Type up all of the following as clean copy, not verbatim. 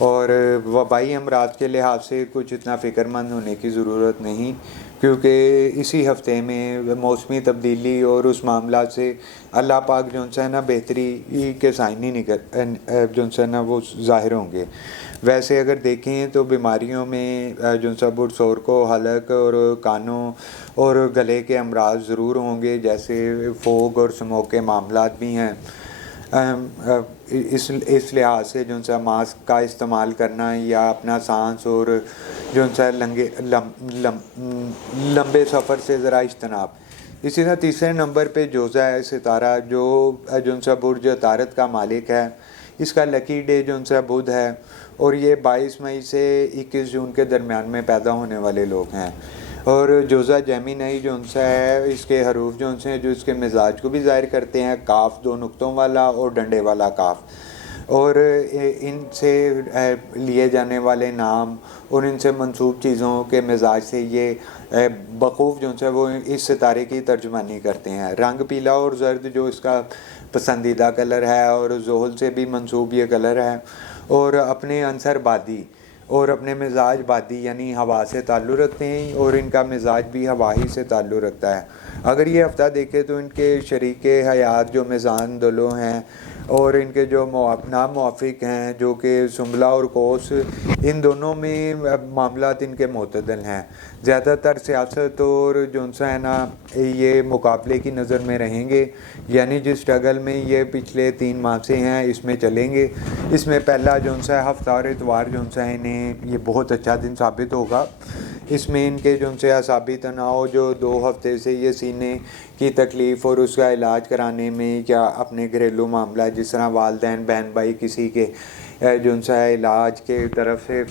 اور وبائی امراض کے لحاظ سے کچھ اتنا فکر مند ہونے کی ضرورت نہیں، کیونکہ اسی ہفتے میں موسمی تبدیلی اور اس معاملات سے اللہ پاک جو ہے نا بہتری کے سائن ہی جو ہے نا وہ ظاہر ہوں گے۔ ویسے اگر دیکھیں تو بیماریوں میں جو بڑھ سور کو حلق اور کانوں اور گلے کے امراض ضرور ہوں گے، جیسے فوگ اور اسموک کے معاملات بھی ہیں۔ اس لحاظ سے جو ہے ماسک کا استعمال کرنا یا اپنا سانس اور جو ہے لمبے سفر سے ذرا اجتناب۔ اسی طرح تیسرے نمبر پہ جوزہ ہے ستارہ، جو ہے برج عطارد کا مالک ہے۔ اس کا لکی ڈے جو ہے بدھ ہے، اور یہ 22 مئی سے 21 جون کے درمیان میں پیدا ہونے والے لوگ ہیں۔ اور جوزہ جیمینائی جو ہے، اس کے حروف جو ہیں جو اس کے مزاج کو بھی ظاہر کرتے ہیں، کاف 2 نقطوں والا اور ڈنڈے والا کاف، اور ان سے لیے جانے والے نام اور ان سے منسوب چیزوں کے مزاج سے یہ بخوف جو ہے وہ اس ستارے کی ترجمانی کرتے ہیں۔ رنگ پیلا اور زرد جو اس کا پسندیدہ کلر ہے، اور زحل سے بھی منسوب یہ کلر ہے، اور اپنے عنصر بادی اور اپنے مزاج بادی یعنی ہوا سے تعلق رکھتے ہیں، اور ان کا مزاج بھی ہوا ہی سے تعلق رکھتا ہے۔ اگر یہ ہفتہ دیکھیں تو ان کے شریک حیات جو میزان دلو ہیں، اور ان کے جو نام موافق ہیں جو کہ سنبلہ اور قوس، ان دونوں میں معاملات ان کے معتدل ہیں۔ زیادہ تر سیاست اور جو ہے نا یہ مقابلے کی نظر میں رہیں گے، یعنی جس اسٹرگل میں یہ پچھلے 3 ماہ سے ہیں اس میں چلیں گے۔ اس میں پہلا جو ہے ہفتہ اور اتوار جو ہے انہیں یہ بہت اچھا دن ثابت ہوگا۔ اس میں ان کے جو ہے اعصابی تناؤ جو 2 ہفتے سے یہ سینے کی تکلیف اور اس کا علاج کرانے میں، یا اپنے گھریلو معاملہ جس طرح والدین بہن بھائی کسی کے جو ہے علاج کے طرف سے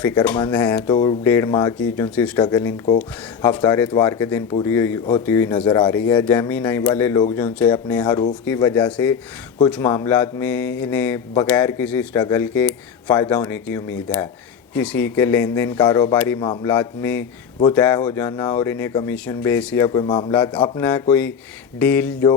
فکر مند ہیں، تو 1.5 ماہ کی جو سی اسٹرگل ان کو ہفتہ اتوار کے دن پوری ہوتی ہوئی نظر آ رہی ہے۔ جیمینائی والے لوگ جو سے اپنے حروف کی وجہ سے کچھ معاملات میں انہیں بغیر کسی اسٹرگل کے فائدہ ہونے کی امید ہے۔ کسی کے لین دین کاروباری معاملات میں وہ طے ہو جانا، اور انہیں کمیشن بیس یا کوئی معاملات اپنا کوئی ڈیل جو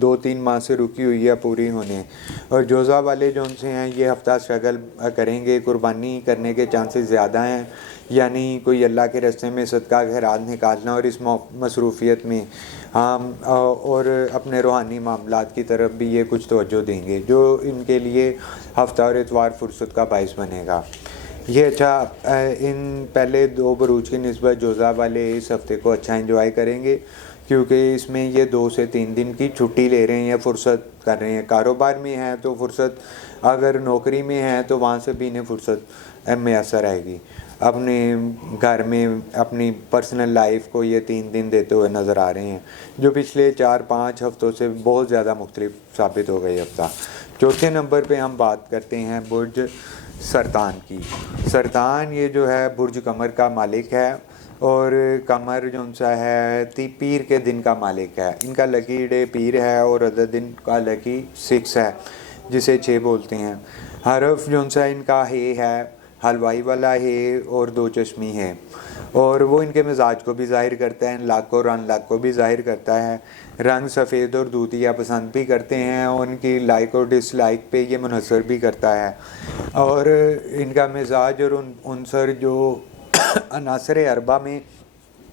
2-3 ماہ سے رکی ہوئی ہے پوری ہونے۔ اور جوزہ والے جو سے ہیں یہ ہفتہ اسٹرگل کریں گے، قربانی کرنے کے چانسز زیادہ ہیں، یعنی کوئی اللہ کے راستے میں صدقہ خیرات نکالنا، اور اس مصروفیت میں اور اپنے روحانی معاملات کی طرف بھی یہ کچھ توجہ دیں گے، جو ان کے لیے ہفتہ اور اتوار فرصت کا باعث بنے گا۔ یہ اچھا، ان پہلے 2 بروج کی نسبت جوزہ والے اس ہفتے کو اچھا انجوائے کریں گے، کیونکہ اس میں یہ 2 سے 3 دن کی چھٹی لے رہے ہیں یا فرصت کر رہے ہیں۔ کاروبار میں ہیں تو فرصت، اگر نوکری میں ہیں تو وہاں سے بھی انہیں فرصت میسر آئے گی۔ اپنے گھر میں اپنی پرسنل لائف کو یہ 3 دن دیتے ہوئے نظر آ رہے ہیں، جو پچھلے 4-5 ہفتوں سے بہت زیادہ مختلف ثابت ہو گئی ہفتہ۔ چوتھے نمبر پہ ہم بات کرتے ہیں برج سرطان کی۔ سرطان یہ جو ہے برج قمر کا مالک ہے، اور قمر جو سا ہے پیر کے دن کا مالک ہے۔ ان کا لکی ڈے پیر ہے، اور عدد دن کا لکی 6 ہے، جسے 6 بولتے ہیں۔ حرف جو سا ان کا ہے، حلوائی والا ہے اور 2 چشمی ہے، اور وہ ان کے مزاج کو بھی ظاہر کرتا ہے، لاکھ اور ان لاکھ کو بھی ظاہر کرتا ہے۔ رنگ سفید اور دودھیا پسند بھی کرتے ہیں، اور ان کی لائک اور ڈس لائک پہ یہ منحصر بھی کرتا ہے۔ اور ان کا مزاج اور عنصر جو عناصر اربعہ میں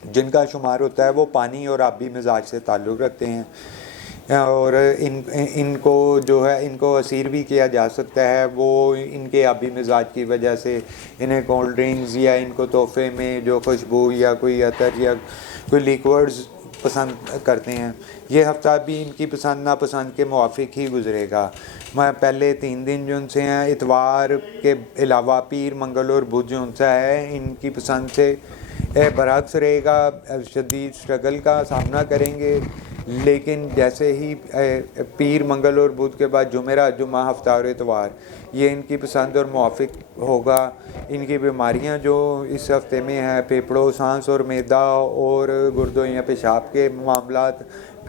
جن کا شمار ہوتا ہے وہ پانی اور آبی مزاج سے تعلق رکھتے ہیں، اور ان کو جو ہے ان کو اسیر بھی کیا جا سکتا ہے۔ وہ ان کے آبی مزاج کی وجہ سے انہیں کولڈ ڈرنکس یا ان کو تحفے میں جو خوشبو یا کوئی عطر یا کوئی لیکورڈز پسند کرتے ہیں۔ یہ ہفتہ بھی ان کی پسند ناپسند کے موافق ہی گزرے گا۔ پہلے 3 دن جو ان سے ہیں اتوار کے علاوہ پیر، منگل اور بدھ جو ان سے ہے ان کی پسند سے برعکس رہے گا، شدید اسٹرگل کا سامنا کریں گے۔ لیکن جیسے ہی پیر، منگل اور بدھ کے بعد جمعرات، جمعہ، ہفتہ اور اتوار یہ ان کی پسند اور موافق ہوگا۔ ان کی بیماریاں جو اس ہفتے میں ہیں، پھیپھڑوں، سانس اور معدہ اور گردوں یا پیشاب کے معاملات،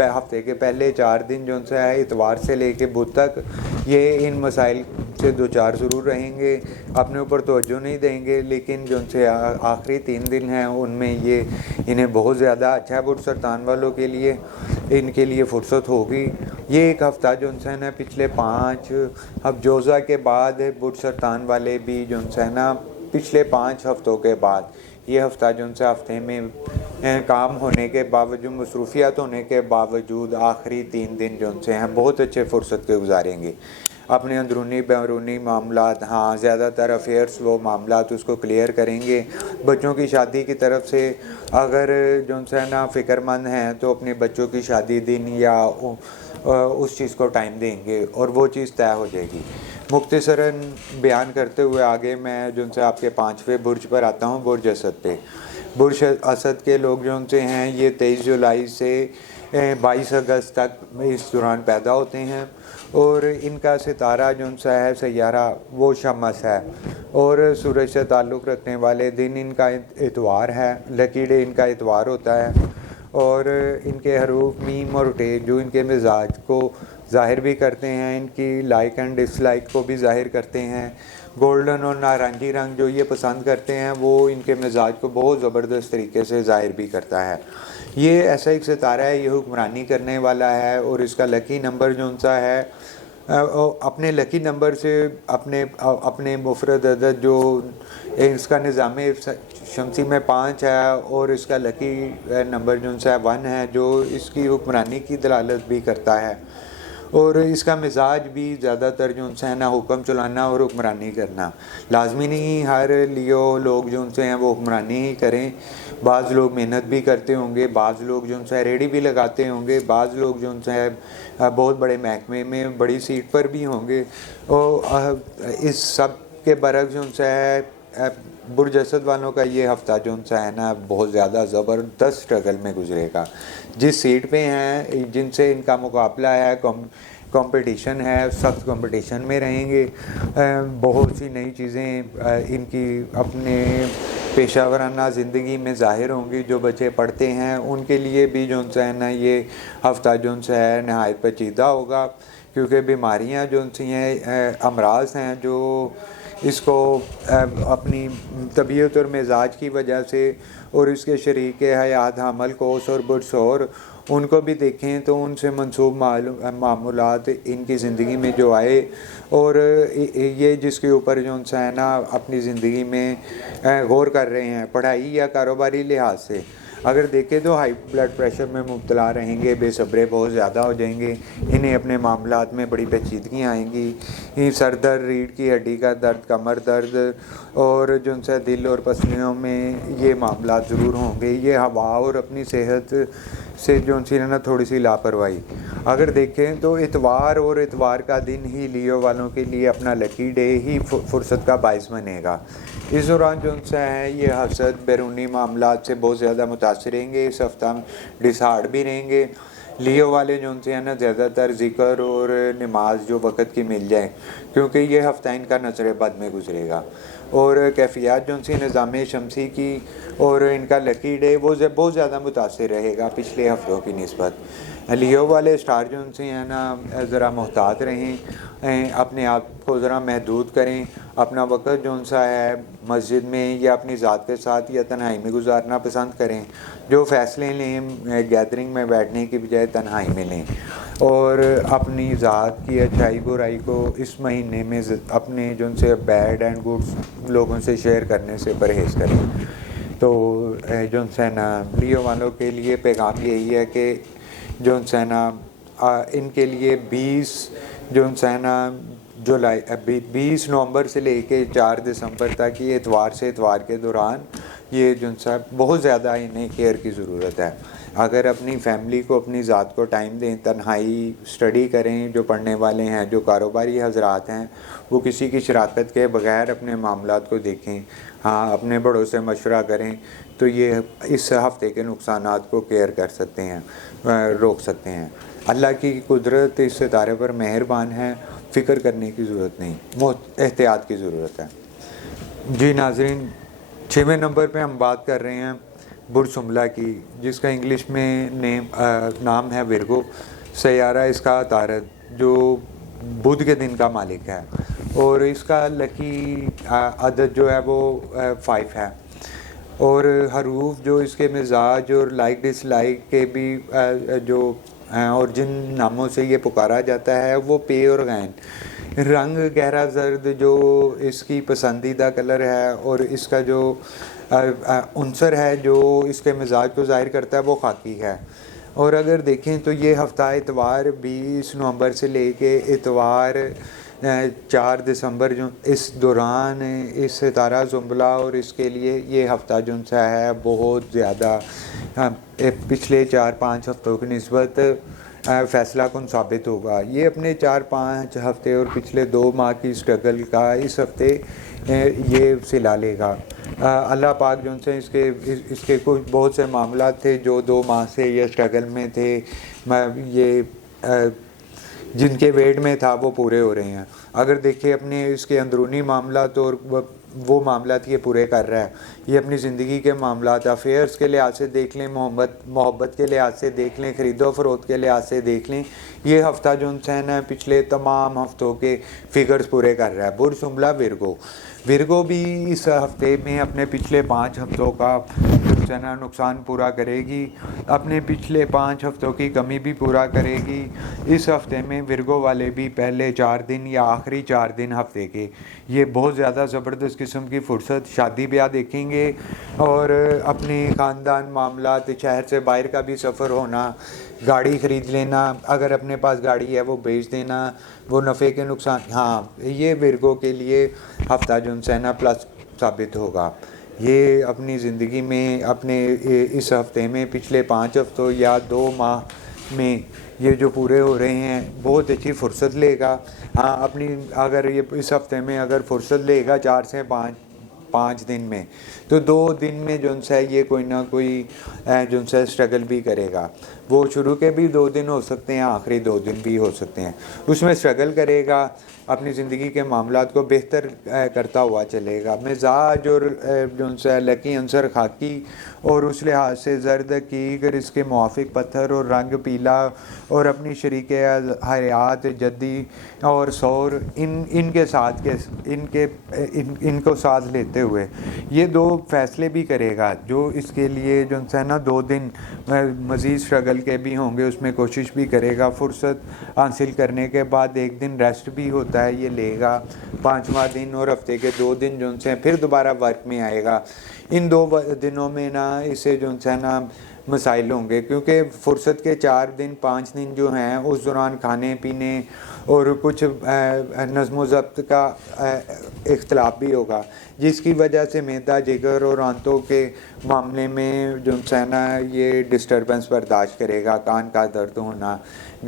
ہفتے کے پہلے 4 دن جو ان سے ہے اتوار سے لے کے بدھ تک، یہ ان مسائل سے دو چار ضرور رہیں گے، اپنے اوپر توجہ نہیں دیں گے، لیکن جو ان سے آخری 3 دن ہیں ان میں یہ انہیں بہت زیادہ اچھا ہے۔ برج سرطان والوں کے لیے ان کے لیے فرصت ہوگی۔ یہ ایک ہفتہ جو ان سے نا پچھلے 5 اب جوزہ کے بعد برج سرطان والے بھی جو ان سے نا پچھلے 5 ہفتوں کے بعد یہ ہفتہ جو ان سے ہفتے میں کام ہونے کے باوجود، مصروفیات ہونے کے باوجود آخری 3 دن جو ان سے ہیں بہت اچھے فرصت کے گزاریں گے۔ اپنے اندرونی بیرونی معاملات، ہاں زیادہ تر افیئرس وہ معاملات اس کو کلیئر کریں گے۔ بچوں کی شادی کی طرف سے اگر جو ان سے نا فکر مند ہیں تو اپنے بچوں کی شادی دن یا اس چیز کو ٹائم دیں گے اور وہ چیز طے ہو جائے گی۔ مختصراً بیان کرتے ہوئے آگے میں جو ان سے آپ کے 5ویں برج پر آتا ہوں، برج اسد پہ۔ برج اسد کے لوگ جو ان سے ہیں یہ 23 جولائی سے 22 اگست تک اس دوران پیدا ہوتے ہیں، اور ان کا ستارہ جو ان سے ہے سیارہ وہ شمس ہے، اور سورج سے تعلق رکھنے والے دن ان کا اتوار ہے، لکی ڈے ان کا اتوار ہوتا ہے، اور ان کے حروف میم اور ٹے جو ان کے مزاج کو ظاہر بھی کرتے ہیں، ان کی لائک اینڈ ڈس لائک کو بھی ظاہر کرتے ہیں۔ گولڈن اور نارنجی رنگ جو یہ پسند کرتے ہیں وہ ان کے مزاج کو بہت زبردست طریقے سے ظاہر بھی کرتا ہے۔ یہ ایسا ایک ستارہ ہے، یہ حکمرانی کرنے والا ہے، اور اس کا لکی نمبر جو ان سا ہے اپنے لکی نمبر سے اپنے مفرد عدد جو اس کا نظام شمسی میں 5 ہے، اور اس کا لکی نمبر جو ان سا 1 ہے، جو اس کی حکمرانی کی دلالت بھی کرتا ہے، اور اس کا مزاج بھی زیادہ تر جو ان سے ہے نا حکم چلانا اور حکمرانی کرنا۔ لازمی نہیں ہر لیو لوگ جو ان سے ہیں وہ حکمرانی ہی کریں، بعض لوگ محنت بھی کرتے ہوں گے، بعض لوگ جو ان سے ریڑھی بھی لگاتے ہوں گے، بعض لوگ جو ان سے بہت بڑے محکمے میں بڑی سیٹ پر بھی ہوں گے، اور اس سب کے برعکس جو ان سے ہے برج اسد والوں کا یہ ہفتہ جو ان سے ہے نا بہت زیادہ زبردست اسٹرگل میں گزرے گا۔ جس سیٹ پہ ہیں، جن سے ان کا مقابلہ ہے، کمپٹیشن ہے، سخت کمپٹیشن میں رہیں گے۔ بہت سی نئی چیزیں ان کی اپنے پیشہ ورانہ زندگی میں ظاہر ہوں گی۔ جو بچے پڑھتے ہیں ان کے لیے بھی جو ان سے ہے نا یہ ہفتہ جو ان سے ہے نہایت پیچیدہ ہوگا، کیونکہ بیماریاں جو ان سے ہیں امراض ہیں جو اس کو اپنی طبیعت اور مزاج کی وجہ سے، اور اس کے شریک حیات حمل کوس اور برج سور ان کو بھی دیکھیں تو ان سے منسوب معمولات ان کی زندگی میں جو آئے، اور یہ جس کے اوپر جو ان سے ہے نا اپنی زندگی میں غور کر رہے ہیں پڑھائی یا کاروباری لحاظ سے، اگر دیکھیں تو ہائی بلڈ پریشر میں مبتلا رہیں گے، بے صبرے بہت زیادہ ہو جائیں گے، انہیں اپنے معاملات میں بڑی پیچیدگیاں آئیں گی، سر درد، ریڑھ کی ہڈی کا درد، کمر درد، اور جو ان سے دل اور پسلیوں میں یہ معاملات ضرور ہوں گے۔ یہ ہوا اور اپنی صحت سے جو ان سے نا تھوڑی سی لاپرواہی، اگر دیکھیں تو اتوار اور اتوار کا دن ہی لیو والوں کے لیے اپنا لکی ڈے ہی فرصت کا باعث بنے گا۔ اس دوران جو ان سے ہیں یہ حسد بیرونی معاملات سے بہت زیادہ متاثر رہیں گے، اس ہفتہ ڈس ہارڈ بھی رہیں گے۔ لیو والے جو ان سے ہیں نا زیادہ تر ذکر اور نماز جو وقت کی مل جائیں، کیونکہ یہ ہفتہ ان کا نظر بد میں گزرے گا، اور کیفیات جو ان سے نظام شمسی کی اور ان کا لکی ڈے وہ بہت زیادہ متاثر رہے گا پچھلے ہفتوں کی نسبت۔ لیو والے اسٹار جو ان سے ہیں نا ذرا محتاط رہیں، اپنے آپ کو ذرا محدود کریں، اپنا وقت جو ان سا ہے مسجد میں یا اپنی ذات کے ساتھ یا تنہائی میں گزارنا پسند کریں، جو فیصلے لیں گیدرنگ میں بیٹھنے کی بجائے تنہائی میں لیں، اور اپنی ذات کی اچھائی برائی کو اس مہینے میں اپنے جو ان سے بیڈ اینڈ گڈ لوگوں سے شیئر کرنے سے پرہیز کریں۔ تو جو ان سے نا لیو والوں کے لیے پیغام یہی ہے کہ جو ان سے نا ان کے لیے 20 جو ان سے نا جولائی 20 نومبر سے لے کے 4 دسمبر تک یہ اتوار سے اتوار کے دوران یہ جو ان سے بہت زیادہ انہیں کیئر کی ضرورت ہے۔ اگر اپنی فیملی کو اپنی ذات کو ٹائم دیں، تنہائی اسٹڈی کریں، جو پڑھنے والے ہیں، جو کاروباری حضرات ہیں وہ کسی کی شراکت کے بغیر اپنے معاملات کو دیکھیں، ہاں اپنے بڑوں سے مشورہ کریں، تو یہ اس ہفتے کے نقصانات کو کیئر کر سکتے ہیں، روک سکتے ہیں۔ اللہ کی قدرت اس ستارے پر مہربان ہے، فکر کرنے کی ضرورت نہیں، احتیاط کی ضرورت ہے۔ جی ناظرین، 6ویں نمبر پہ ہم بات کر رہے ہیں برج سمبلا کی، جس کا انگلش میں نام ہے ورگو۔ سیارہ اس کا عطارد جو بدھ کے دن کا مالک ہے، اور اس کا لکی عدد جو ہے وہ 5 ہے، اور حروف جو اس کے مزاج اور لائک ڈس لائک کے بھی جو اور جن ناموں سے یہ پکارا جاتا ہے وہ پے اور غین۔ رنگ گہرا زرد جو اس کی پسندیدہ کلر ہے، اور اس کا جو عنصر ہے جو اس کے مزاج کو ظاہر کرتا ہے وہ خاکی ہے۔ اور اگر دیکھیں تو یہ ہفتہ اتوار 20 نومبر سے لے کے اتوار 4 دسمبر جو اس دوران اس ستارہ زنبلہ اور اس کے لیے یہ ہفتہ جو سا ہے بہت زیادہ پچھلے 4-5 ہفتوں کی نسبت فیصلہ کن ثابت ہوگا۔ یہ اپنے 4-5 ہفتے اور پچھلے 2 ماہ کی اسٹرگل کا اس ہفتے یہ صلہ لے گا۔ اللہ پاک جو سے اس کے کچھ بہت سے معاملات تھے جو 2 ماہ سے یہ اسٹرگل میں تھے، یہ جن کے ویٹ میں تھا وہ پورے ہو رہے ہیں۔ اگر دیکھیں اپنے اس کے اندرونی معاملات اور وہ معاملات یہ پورے کر رہا ہے، یہ اپنی زندگی کے معاملات افیئرس کے لحاظ سے دیکھ لیں، محبت کے لحاظ سے دیکھ لیں، خرید و فروخت کے لحاظ سے دیکھ لیں، یہ ہفتہ جو ہے نا پچھلے تمام ہفتوں کے فگرز پورے کر رہا ہے۔ برج شملہ ورگو بھی اس ہفتے میں اپنے پچھلے 5 ہفتوں کا نقصان پورا کرے گی، اپنے پچھلے 5 ہفتوں کی کمی بھی پورا کرے گی۔ اس ہفتے میں ورگو والے بھی پہلے 4 دن یا آخری 4 دن ہفتے کے یہ بہت زیادہ زبردست قسم کی فرصت، شادی بیاہ دیکھیں گے، اور اپنے خاندان معاملات، شہر سے باہر کا بھی سفر ہونا، گاڑی خرید لینا، اگر اپنے پاس گاڑی ہے وہ بیچ دینا، وہ نفع کے نقصان، ہاں یہ ورگو کے لیے ہفتہ جو ہے نا پلس ثابت ہوگا۔ یہ اپنی زندگی میں اپنے اس ہفتے میں پچھلے 5 ہفتوں یا 2 ماہ میں یہ جو پورے ہو رہے ہیں بہت اچھی فرصت لے گا۔ ہاں اپنی اگر یہ اس ہفتے میں اگر فرصت لے گا 4 سے 5 دن میں، تو 2 دن میں جو ہے یہ کوئی نہ کوئی جو ہے اسٹرگل بھی کرے گا۔ وہ شروع کے بھی 2 دن ہو سکتے ہیں، آخری 2 دن بھی ہو سکتے ہیں، اس میں اسٹرگل کرے گا، اپنی زندگی کے معاملات کو بہتر کرتا ہوا چلے گا۔ مزاج اور جو ہے لکی عنصر خاکی اور اس لحاظ سے زرد کی اگر اس کے موافق پتھر اور رنگ پیلا، اور اپنی شریک حیات جدی اور سور ان کے ساتھ ان کو ساتھ لیتے ہوئے یہ 2 فیصلے بھی کرے گا، جو اس کے لیے جو ہے نا 2 دن مزید اسٹرگل کے بھی ہوں گے، اس میں کوشش بھی کرے گا۔ فرصت حاصل کرنے کے بعد 1 دن ریسٹ بھی ہوتا ہے، یہ لے گا 5واں دن، اور ہفتے کے 2 دن جو ہے پھر دوبارہ ورک میں آئے گا۔ ان 2 دنوں میں نا اسے جو ہے نا مسائل ہوں گے، کیونکہ فرصت کے 4 دن 5 دن جو ہیں اس دوران کھانے پینے اور کچھ نظم و ضبط کا اختلاف بھی ہوگا، جس کی وجہ سے معدہ، جگر اور آنتوں کے معاملے میں جو ہے نا یہ ڈسٹربنس برداشت کرے گا، کان کا درد ہونا،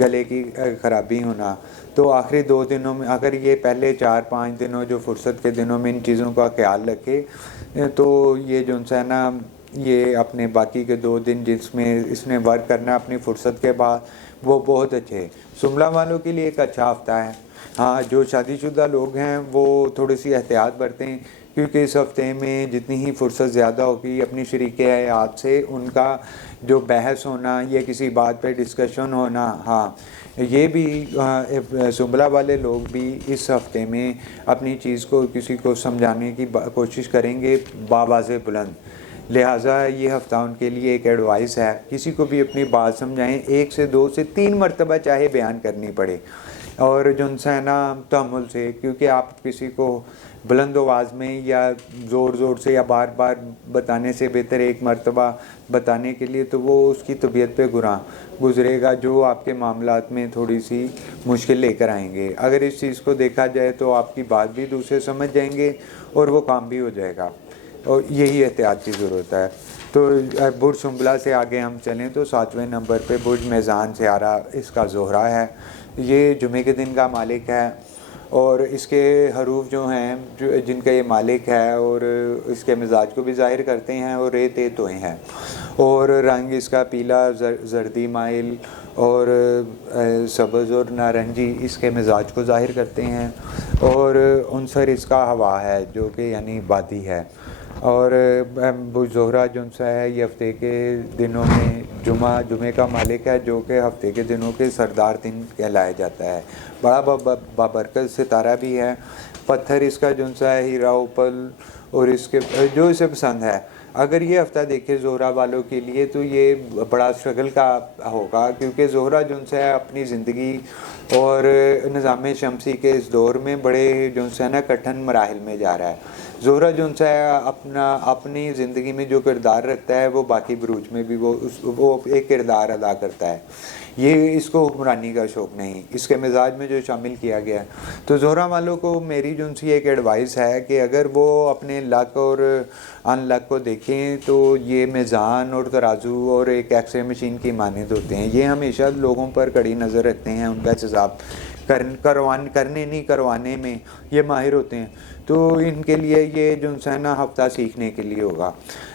گلے کی خرابی ہونا۔ تو آخری 2 دنوں میں اگر یہ پہلے 4-5 دنوں جو فرصت کے دنوں میں ان چیزوں کا خیال رکھے تو یہ جو ہے نا یہ اپنے باقی کے 2 دن جس میں اس نے ورک کرنا اپنی فرصت کے بعد وہ بہت اچھے شملہ والوں کے لیے ایک اچھا ہفتہ ہے۔ ہاں جو شادی شدہ لوگ ہیں وہ تھوڑی سی احتیاط برتیں، کیونکہ اس ہفتے میں جتنی ہی فرصت زیادہ ہوگی اپنی شریک حیات سے ان کا جو بحث ہونا یا کسی بات پہ ڈسکشن ہونا، ہاں یہ بھی سنبلہ والے لوگ بھی اس ہفتے میں اپنی چیز کو کسی کو سمجھانے کی کوشش کریں گے باواز بلند، لہٰذا یہ ہفتہ ان کے لیے ایک ایڈوائس ہے، کسی کو بھی اپنی بات سمجھائیں، 1 سے 2 سے 3 مرتبہ چاہے بیان کرنی پڑے، اور جو ہے نا تحمل سے، کیونکہ آپ کسی کو بلند آواز میں یا زور سے یا بار بار بتانے سے بہتر 1 مرتبہ بتانے کے لیے تو وہ اس کی طبیعت پہ گزرے گا، جو آپ کے معاملات میں تھوڑی سی مشکل لے کر آئیں گے۔ اگر اس چیز کو دیکھا جائے تو آپ کی بات بھی دوسرے سمجھ جائیں گے اور وہ کام بھی ہو جائے گا، اور یہی احتیاط کی ضرورت ہے۔ تو برج شملہ سے آگے ہم چلیں تو 7ویں نمبر پہ برج میزان سیارہ اس کا زہرہ ہے، یہ جمعے کے دن کا مالک ہے، اور اس کے حروف جو ہیں جن کا یہ مالک ہے اور اس کے مزاج کو بھی ظاہر کرتے ہیں، اور توئے ہیں، اور رنگ اس کا پیلا، زردی مائل اور سبز اور نارنجی اس کے مزاج کو ظاہر کرتے ہیں، اور عنصر اس کا ہوا ہے جو کہ یعنی بادی ہے، اور برج زہرہ جو ہے یہ ہفتے کے دنوں میں جمعے کا مالک ہے، جو کہ ہفتے کے دنوں کے سردار دن کہلایا جاتا ہے، بڑا بابرکت ستارہ بھی ہے، پتھر اس کا جو سا ہے ہیرا اوپل اور اس کے جو اسے پسند ہے. اگر یہ ہفتہ دیکھے زہرہ والوں کے لیے تو یہ بڑا اسٹرگل کا ہوگا, کیونکہ زہرہ جو ہے اپنی زندگی اور نظام شمسی کے اس دور میں بڑے جو ہے نا کٹھن مراحل میں جا رہا ہے. زہرہ جو ہے اپنی زندگی میں جو کردار رکھتا ہے وہ باقی بروج میں بھی وہ ایک کردار ادا کرتا ہے. یہ اس کو حکمرانی کا شوق نہیں, اس کے مزاج میں جو شامل کیا گیا ہے. تو زہرہ والوں کو میری جو سی ایک ایڈوائس ہے کہ اگر وہ اپنے لک اور ان لک کو دیکھیں تو یہ میزان اور ترازو اور ایک ایکس رے مشین کی مانند ہوتے ہیں. یہ ہمیشہ لوگوں پر کڑی نظر رکھتے ہیں, ان کا حساب کرنے نہیں کروانے میں یہ ماہر ہوتے ہیں. تو ان کے لیے یہ جو ہے نا ہفتہ سیکھنے کے لیے ہوگا.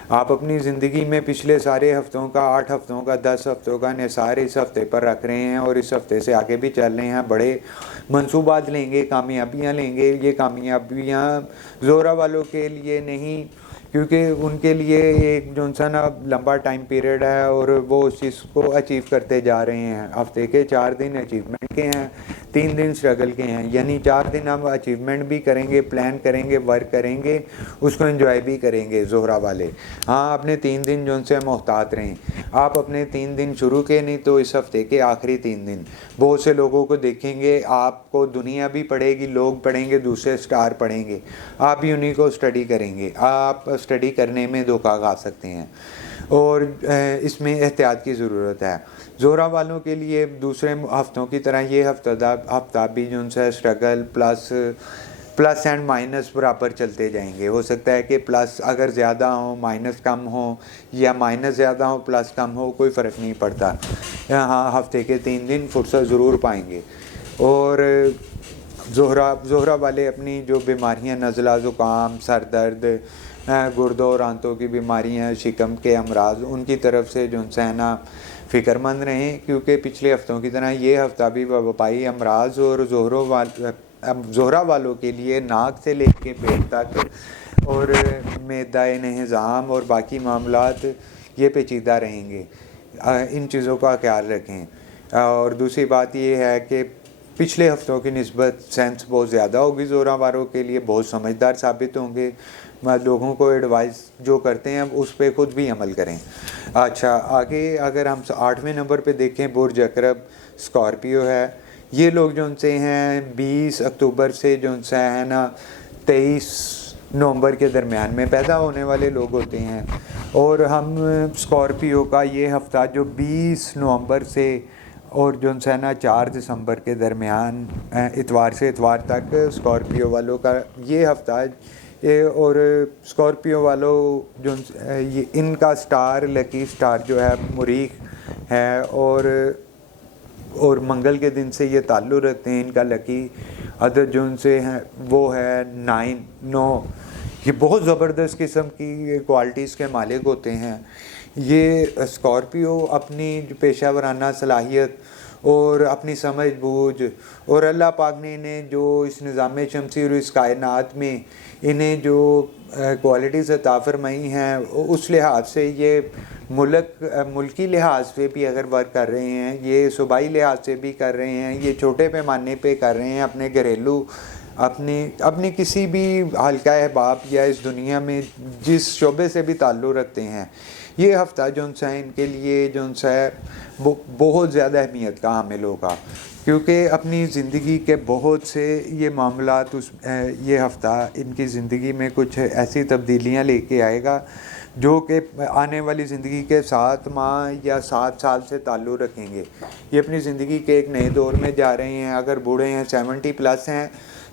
آپ اپنی زندگی میں پچھلے سارے ہفتوں کا 8 ہفتوں کا 10 ہفتوں کا نثار اس ہفتے پر رکھ رہے ہیں اور اس ہفتے سے آگے بھی چل رہے ہیں. بڑے منصوبات لیں گے, کامیابیاں لیں گے. یہ کامیابیاں زہرہ والوں کے لیے نہیں, کیونکہ ان کے لیے ایک جو سا نا لمبا ٹائم پیریڈ ہے اور وہ اس چیز کو اچیو کرتے جا رہے ہیں. ہفتے کے 4 دن اچیومنٹ کے ہیں, 3 دن اسٹرگل کے ہیں. یعنی 4 دن ہم اچیومنٹ بھی کریں گے, پلان کریں گے, ورک کریں گے, اس کو انجوائے بھی کریں گے زہرہ والے. ہاں اپنے 3 دن جو سے محتاط رہیں. آپ اپنے 3 دن شروع کے نہیں تو اس ہفتے کے آخری 3 دن بہت سے لوگوں کو دیکھیں گے. آپ کو دنیا بھی پڑھے گی, لوگ پڑھیں گے, دوسرے سٹار پڑھیں گے, آپ بھی انہیں کو اسٹڈی کریں گے. آپ اسٹڈی کرنے میں دھوکہ کھا سکتے ہیں اور اس میں احتیاط کی ضرورت ہے. زہرہ والوں کے لیے دوسرے ہفتوں کی طرح یہ ہفتہ بھی جو ہے اسٹرگل پلس اینڈ مائنس برابر چلتے جائیں گے. ہو سکتا ہے کہ پلس اگر زیادہ ہو مائنس کم ہو, یا مائنس زیادہ ہو پلس کم ہو, کوئی فرق نہیں پڑتا. ہاں ہفتے کے 3 دن فرصت ضرور پائیں گے. اور زہرہ والے اپنی جو بیماریاں نزلہ, زکام, سر درد, گردوں اور آنتوں کی بیماریاں, شکم کے امراض, ان کی طرف سے جو ہے نا فکر مند رہیں, کیونکہ پچھلے ہفتوں کی طرح یہ ہفتہ بھی وبائی امراض اور زہرہ والوں کے لیے ناک سے لے کے پیٹ تک اور معدہ نظام اور باقی معاملات یہ پیچیدہ رہیں گے. ان چیزوں کا خیال رکھیں. اور دوسری بات یہ ہے کہ پچھلے ہفتوں کی نسبت سینس بہت زیادہ ہوگی زہرہ والوں کے لیے, بہت سمجھدار ثابت ہوں گے. لوگوں کو ایڈوائز جو کرتے ہیں اس پہ خود بھی عمل کریں. اچھا آگے اگر ہم 8ویں نمبر پہ دیکھیں, برج عقرب اسکارپیو ہے. یہ لوگ جو ان سے ہیں 20 اکتوبر سے جو ان سے ہے نا 23 نومبر کے درمیان میں پیدا ہونے والے لوگ ہوتے ہیں. اور ہم اسکارپیو کا یہ ہفتہ جو 20 نومبر سے اور جو ہے نا 4 دسمبر کے درمیان اتوار سے اتوار تک اسکارپیو والوں کا یہ ہفتہ, اور اسکارپیو والوں جو ان کا سٹار لکی سٹار جو ہے مریخ ہے, اور منگل کے دن سے یہ تعلق رکھتے ہیں. ان کا لکی عدد جو ان سے ہے وہ ہے 9. یہ بہت زبردست قسم کی کوالٹیز کے مالک ہوتے ہیں. یہ اسکارپیو اپنی پیشہ ورانہ صلاحیت اور اپنی سمجھ بوجھ اور اللہ پاک نے انہیں جو اس نظام شمسی اور اس کائنات میں انہیں جو کوالٹیز عطا فرمائی ہیں, اس لحاظ سے یہ ملکی لحاظ سے بھی اگر ورک کر رہے ہیں, یہ صوبائی لحاظ سے بھی کر رہے ہیں, یہ چھوٹے پیمانے پہ کر رہے ہیں, اپنے گھریلو اپنی کسی بھی حلقہ احباب یا اس دنیا میں جس شعبے سے بھی تعلق رکھتے ہیں, یہ ہفتہ جو ہے ان کے لیے جو ہے بہت زیادہ اہمیت کا حامل ہوگا. کیونکہ اپنی زندگی کے بہت سے یہ معاملات یہ ہفتہ ان کی زندگی میں کچھ ایسی تبدیلیاں لے کے آئے گا جو کہ آنے والی زندگی کے 7 ماہ یا 7 سال سے تعلق رکھیں گے. یہ اپنی زندگی کے ایک نئے دور میں جا رہے ہیں. اگر بوڑھے ہیں 70+ ہیں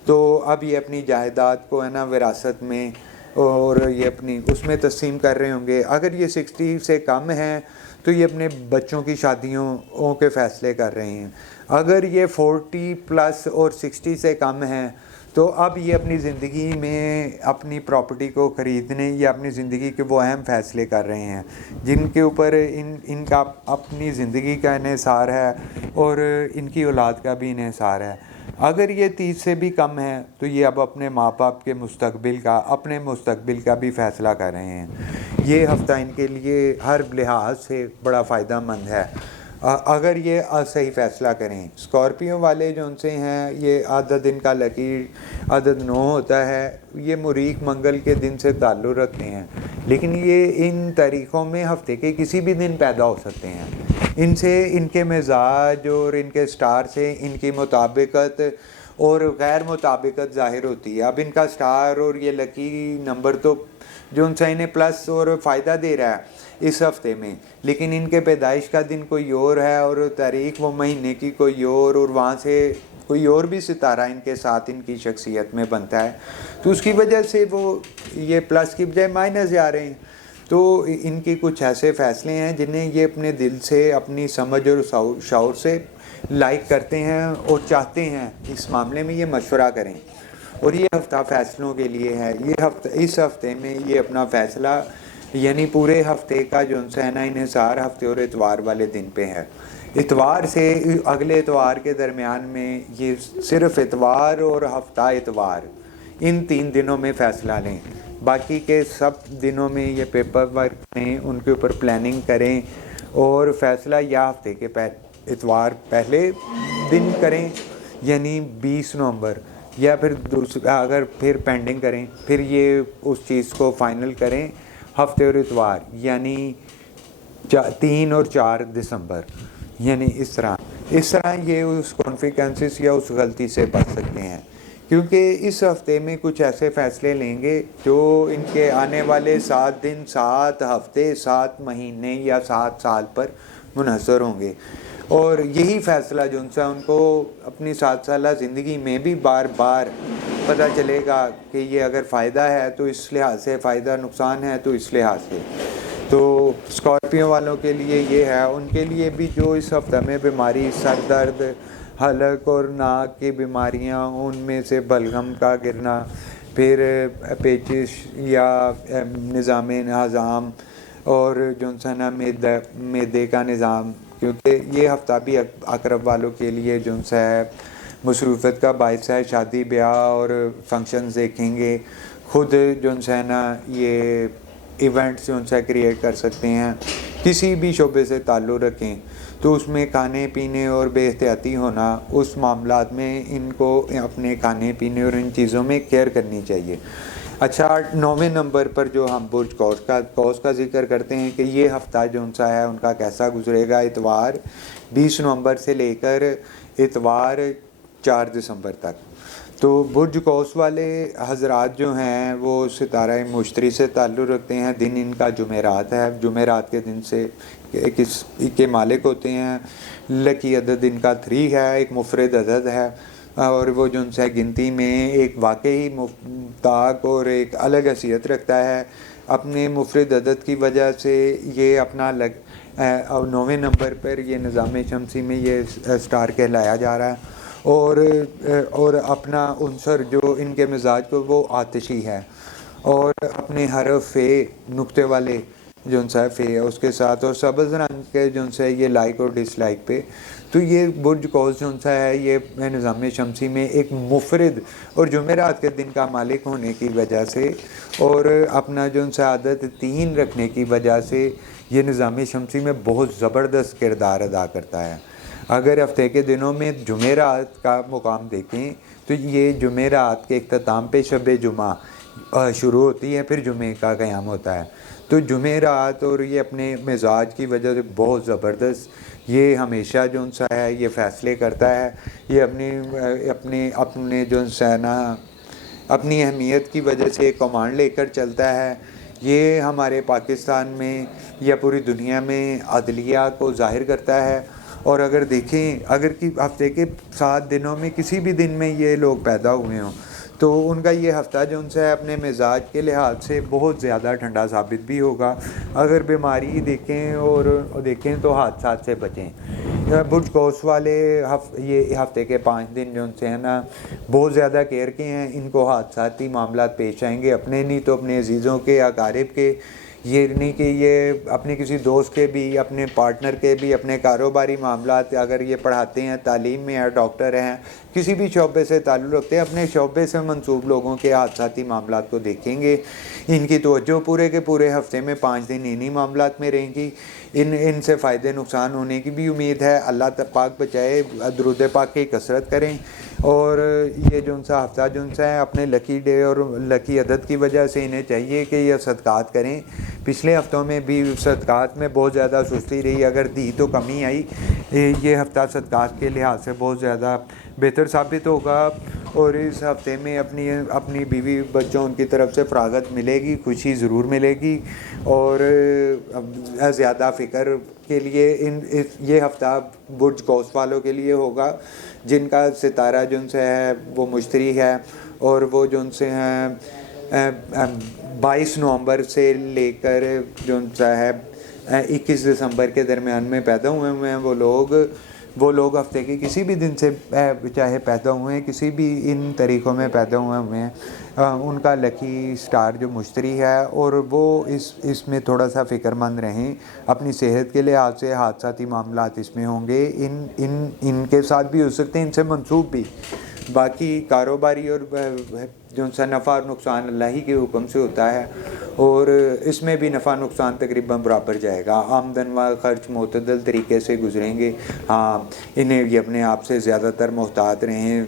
تو اب یہ اپنی جائیداد کو ہے نا وراثت میں اور یہ اپنی اس میں تقسیم کر رہے ہوں گے. اگر یہ 60 سے کم ہیں تو یہ اپنے بچوں کی شادیوں کے فیصلے کر رہے ہیں. اگر یہ 40+ اور 60 سے کم ہیں تو اب یہ اپنی زندگی میں اپنی پراپرٹی کو خریدنے یا اپنی زندگی کے وہ اہم فیصلے کر رہے ہیں جن کے اوپر ان کا اپنی زندگی کا انحصار ہے اور ان کی اولاد کا بھی انحصار ہے. اگر یہ 30 سے بھی کم ہیں تو یہ اب اپنے ماں باپ کے اپنے مستقبل کا بھی فیصلہ کر رہے ہیں. یہ ہفتہ ان کے لیے ہر لحاظ سے بڑا فائدہ مند ہے. اگر یہ صحیح فیصلہ کریں. اسکارپیو والے جو ان سے ہیں یہ عدد ان کا لکی عدد 9 ہوتا ہے. یہ مریخ منگل کے دن سے تعلق رکھتے ہیں، لیکن یہ ان تاریخوں میں ہفتے کے کسی بھی دن پیدا ہو سکتے ہیں. ان سے ان کے مزاج اور ان کے سٹار سے ان کی مطابقت اور غیر مطابقت ظاہر ہوتی ہے. اب ان کا سٹار اور یہ لکی نمبر تو جو ان سے انہیں پلس اور فائدہ دے رہا ہے اس ہفتے میں، لیکن ان کے پیدائش کا دن کوئی اور ہے اور تاریخ وہ مہینے کی کوئی اور وہاں سے کوئی اور بھی ستارہ ان کے ساتھ ان کی شخصیت میں بنتا ہے، تو اس کی وجہ سے وہ یہ پلس کی بجائے مائنس جا رہے ہیں. تو ان کی کچھ ایسے فیصلے ہیں جنہیں یہ اپنے دل سے اپنی سمجھ اور شعور سے لائک کرتے ہیں اور چاہتے ہیں اس معاملے میں یہ مشورہ کریں. اور یہ ہفتہ فیصلوں کے لیے ہے. یہ ہفتہ اس ہفتے میں یہ اپنا فیصلہ یعنی پورے ہفتے کا جو ہے نا انحصار ہفتے اور اتوار والے دن پہ ہے. اتوار سے اگلے اتوار کے درمیان میں یہ صرف اتوار اور ہفتہ اتوار ان 3 دنوں میں فیصلہ لیں. باقی کے سب دنوں میں یہ پیپر ورک کریں، ان کے اوپر پلاننگ کریں اور فیصلہ یا ہفتے کے اتوار پہلے دن کریں یعنی 20 نومبر، یا پھر دوسرا اگر پھر پینڈنگ کریں پھر یہ اس چیز کو فائنل کریں ہفتے اور اتوار یعنی 3 اور 4 دسمبر. یعنی اس طرح یہ اس کانفیکنسز یا اس غلطی سے بچ سکتے ہیں، کیونکہ اس ہفتے میں کچھ ایسے فیصلے لیں گے جو ان کے آنے والے 7 دن 7 ہفتے 7 مہینے یا 7 سال پر منحصر ہوں گے. اور یہی فیصلہ جو ان کو اپنی 7 سالہ زندگی میں بھی بار بار پتہ چلے گا کہ یہ اگر فائدہ ہے تو اس لحاظ سے فائدہ، نقصان ہے تو اس لحاظ سے. تو اسکارپیو والوں کے لیے یہ ہے، ان کے لیے بھی جو اس ہفتہ میں بیماری، سر درد، حلق اور ناک کی بیماریاں، ان میں سے بلغم کا گرنا، پھر پیچش یا نظام ہضم اور جو ہے نا معدے کا نظام، کیونکہ یہ ہفتہ بھی عقرب والوں کے لیے جو ہے مصروفیت کا باعث ہے. شادی بیاہ اور فنکشنز دیکھیں گے، خود جو ہے نا یہ ایونٹس جو ہے کریٹ کر سکتے ہیں. کسی بھی شعبے سے تعلق رکھیں تو اس میں کھانے پینے اور بے احتیاطی ہونا، اس معاملات میں ان کو اپنے کھانے پینے اور ان چیزوں میں کیئر کرنی چاہیے. اچھا، 9ویں نمبر پر جو ہم برج قوس کا ذکر کرتے ہیں کہ یہ ہفتہ جو ہے ان کا کیسا گزرے گا. اتوار 20 نومبر سے لے کر اتوار 4 دسمبر تک. تو برج قوس والے حضرات جو ہیں وہ ستارہ مشتری سے تعلق رکھتے ہیں. دن ان کا جمعرات ہے، جمعرات کے دن سے کس کے مالک ہوتے ہیں. لکی عدد ان کا 3 ہے، ایک مفرد عدد ہے اور وہ جو ہے گنتی میں ایک واقعی مفتاق اور ایک الگ حیثیت رکھتا ہے. اپنے مفرد عدد کی وجہ سے یہ اپنا 9ویں نمبر پر یہ نظام شمسی میں یہ سٹار کہلایا جا رہا ہے. اور اپنا عنصر جو ان کے مزاج کو وہ آتشی ہے، اور اپنے حرف فے نقطے والے جو ہے فے ہے اس کے ساتھ، اور سبز رنگ کے جو ہے یہ لائک اور ڈس لائک پہ. تو یہ برج قوس جو ہے یہ نظام شمسی میں ایک مفرد اور جمعرات کے دن کا مالک ہونے کی وجہ سے اور اپنا جو عادت 3 رکھنے کی وجہ سے یہ نظام شمسی میں بہت زبردست کردار ادا کرتا ہے. اگر ہفتے کے دنوں میں جمعرات کا مقام دیکھیں تو یہ جمعرات کے اختتام پہ شب جمعہ شروع ہوتی ہے، پھر جمعے کا قیام ہوتا ہے. تو جمعرات اور یہ اپنے مزاج کی وجہ سے بہت زبردست یہ ہمیشہ جو ہے یہ فیصلے کرتا ہے. یہ اپنے جو ہے نا اپنی اہمیت کی وجہ سے کمانڈ لے کر چلتا ہے. یہ ہمارے پاکستان میں یا پوری دنیا میں عدلیہ کو ظاہر کرتا ہے. اور اگر دیکھیں اگر ہفتے کے 7 دنوں میں کسی بھی دن میں یہ لوگ پیدا ہوئے ہوں تو ان کا یہ ہفتہ جو ہے اپنے مزاج کے لحاظ سے بہت زیادہ ٹھنڈا ثابت بھی ہوگا. اگر بیماری دیکھیں تو حادثات سے بچیں. برج قوس والے یہ ہفتے کے 5 دن جو ہے نا بہت زیادہ کیئر کے ہیں. ان کو حادثاتی معاملات پیش آئیں گے، اپنے نہیں تو اپنے عزیزوں کے، اقارب کے یہ نہیں کہ یہ اپنے کسی دوست کے بھی، اپنے پارٹنر کے بھی، اپنے کاروباری معاملات، اگر یہ پڑھاتے ہیں، تعلیم میں ہیں، ڈاکٹر ہیں، کسی بھی شعبے سے تعلق رکھتے ہیں، اپنے شعبے سے منسوب لوگوں کے حادثاتی معاملات کو دیکھیں گے. ان کی توجہ پورے کے پورے ہفتے میں 5 دن انہی معاملات میں رہیں گی. ان سے فائدے نقصان ہونے کی بھی امید ہے. اللہ پاک بچائے. درود پاک کی کثرت کریں. اور یہ جو سا ہفتہ جو سا ہے اپنے لکی ڈے اور لکی عدد کی وجہ سے انہیں چاہیے کہ یہ صدقات کریں. پچھلے ہفتوں میں بھی صدقات میں بہت زیادہ سستی رہی، اگر دی تو کمی آئی. یہ ہفتہ صدقات کے لحاظ سے بہت زیادہ بہتر ثابت ہوگا. اور اس ہفتے میں اپنی بیوی بچوں ان کی طرف سے فراغت ملے گی، خوشی ضرور ملے گی. اور زیادہ فکر کے لیے یہ ہفتہ برج قوس والوں کے لیے ہوگا جن کا ستارہ جن سے ہے وہ مشتری ہے، اور وہ جن سے ہیں 22 نومبر سے لے کر جو ہے 21 دسمبر کے درمیان میں پیدا ہوئے ہیں وہ لوگ ہفتے کے کسی بھی دن سے چاہے پیدا ہوئے ہیں، کسی بھی ان طریقوں میں پیدا ہوئے ہیں، ان کا لکی سٹار جو مشتری ہے. اور وہ اس میں تھوڑا سا فکر مند رہیں. اپنی صحت کے لحاظ سے حادثاتی معاملات اس میں ہوں گے، ان کے ساتھ بھی ہو سکتے ہیں، ان سے منسوب بھی. باقی کاروباری اور جو سا نفع اور نقصان اللہ ہی کے حکم سے ہوتا ہے، اور اس میں بھی نفع نقصان تقریباً برابر جائے گا. آمدن و خرچ معتدل طریقے سے گزریں گے. ہاں، انہیں یہ اپنے آپ سے زیادہ تر محتاط رہیں.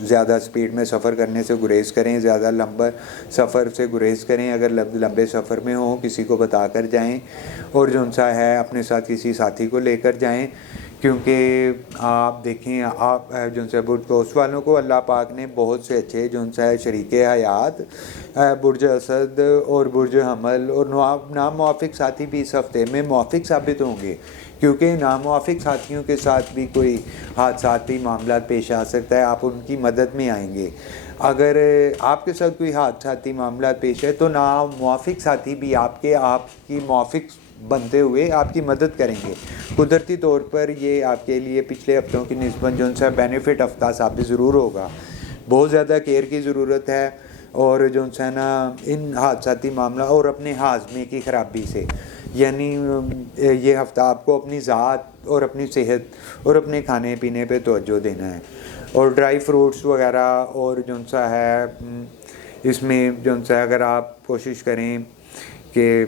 زیادہ سپیڈ میں سفر کرنے سے گریز کریں، زیادہ لمبا سفر سے گریز کریں. اگر لمبے سفر میں ہوں کسی کو بتا کر جائیں، اور جو سا ہے اپنے ساتھ کسی ساتھی کو لے کر جائیں. کیونکہ آپ دیکھیں، آپ جو سے برج قوس والوں کو اللہ پاک نے بہت سے اچھے جو ہے شریک حیات برج اسد اور برج حمل اور ناموافق ساتھی بھی اس ہفتے میں موافق ثابت ہوں گے. کیونکہ ناموافق ساتھیوں کے ساتھ بھی کوئی حادثاتی معاملات پیش آ سکتا ہے، آپ ان کی مدد میں آئیں گے. اگر آپ کے ساتھ کوئی حادثاتی معاملات پیش ہے تو ناموافق ساتھی بھی آپ کی موافق بنتے ہوئے آپ کی مدد کریں گے. قدرتی طور پر یہ آپ کے لیے پچھلے ہفتوں کی نسبت جو سا بینیفٹ ہفتہ ثابت ضرور ہوگا. بہت زیادہ کیئر کی ضرورت ہے، اور جو ہے نا ان حادثاتی معاملہ اور اپنے ہاضمے کی خرابی سے، یعنی یہ ہفتہ آپ کو اپنی ذات اور اپنی صحت اور اپنے کھانے پینے پہ توجہ دینا ہے. اور ڈرائی فروٹس وغیرہ اور جو سا ہے اس میں جو سا اگر آپ کوشش کریں کہ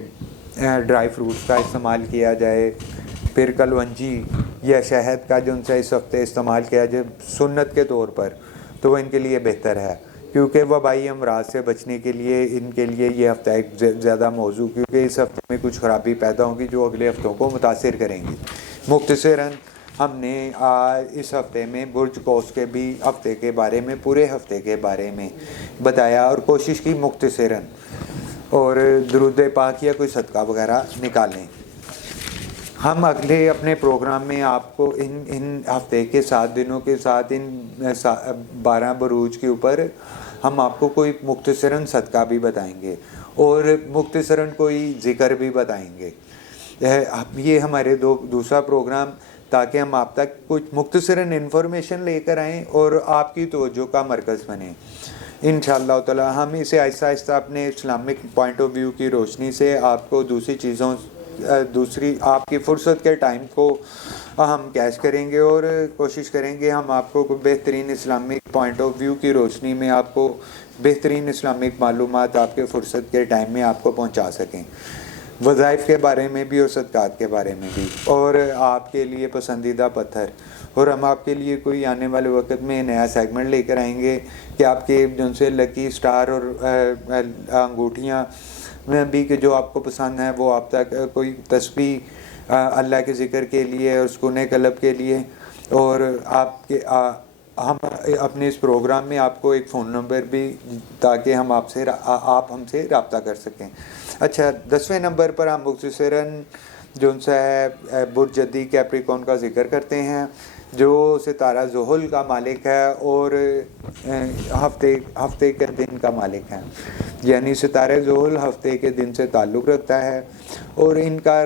ڈرائی فروٹس کا استعمال کیا جائے، پھر کلونجی یا شہد کا جو سا اس ہفتے استعمال کیا جائے سنت کے طور پر، تو وہ ان کے لیے بہتر ہے. کیونکہ وبائی امراض سے بچنے کے لیے ان کے لیے یہ ہفتہ ایک زیادہ موضوع، کیونکہ اس ہفتے میں کچھ خرابی پیدا ہوگی جو اگلے ہفتوں کو متاثر کریں گی. مختصراً ہم نے اس ہفتے میں برج قوس کے بھی ہفتے کے بارے میں، پورے ہفتے کے بارے میں بتایا اور کوشش کی مختصراً. اور درود پاک یا کوئی صدقہ وغیرہ نکالیں. ہم اگلے اپنے پروگرام میں آپ کو ان ہفتے کے 7 دنوں کے ساتھ ان 12 بروج کے اوپر ہم آپ کو کوئی مختصراً صدقہ بھی بتائیں گے اور مختصراً کوئی ذکر بھی بتائیں گے. یہ ہمارے دوسرا پروگرام، تاکہ ہم آپ تک کچھ مختصراً انفارمیشن لے کر آئیں اور آپ کی توجہ کا مرکز بنیں. انشاءاللہ تعالی ہم اسے آہستہ آہستہ اپنے اسلامک پوائنٹ آف ویو کی روشنی سے آپ کو دوسری آپ کی فرصت کے ٹائم کو ہم کیش کریں گے، اور کوشش کریں گے ہم آپ کو بہترین اسلامک پوائنٹ آف ویو کی روشنی میں آپ کو بہترین اسلامک معلومات آپ کے فرصت کے ٹائم میں آپ کو پہنچا سکیں، وظائف کے بارے میں بھی اور صدقات کے بارے میں بھی، اور آپ کے لیے پسندیدہ پتھر. اور ہم آپ کے لیے کوئی آنے والے وقت میں نیا سیگمنٹ لے کر آئیں گے کہ آپ کے جن سے لکی سٹار اور انگوٹھیاں میں بھی کہ جو آپ کو پسند ہیں وہ آپ تک کوئی تسبیح اللہ کے ذکر کے لیے اور سکون قلب کے لیے. اور ہم اپنے اس پروگرام میں آپ کو ایک فون نمبر بھی، تاکہ آپ ہم سے رابطہ کر سکیں. اچھا، 10ویں نمبر پر ہم مختصراً جو سا ہے برج جدی کیپریکون کا ذکر کرتے ہیں، جو ستارہ زحل کا مالک ہے اور ہفتے کے دن کا مالک ہے. یعنی ستارہ زحل ہفتے کے دن سے تعلق رکھتا ہے، اور ان کا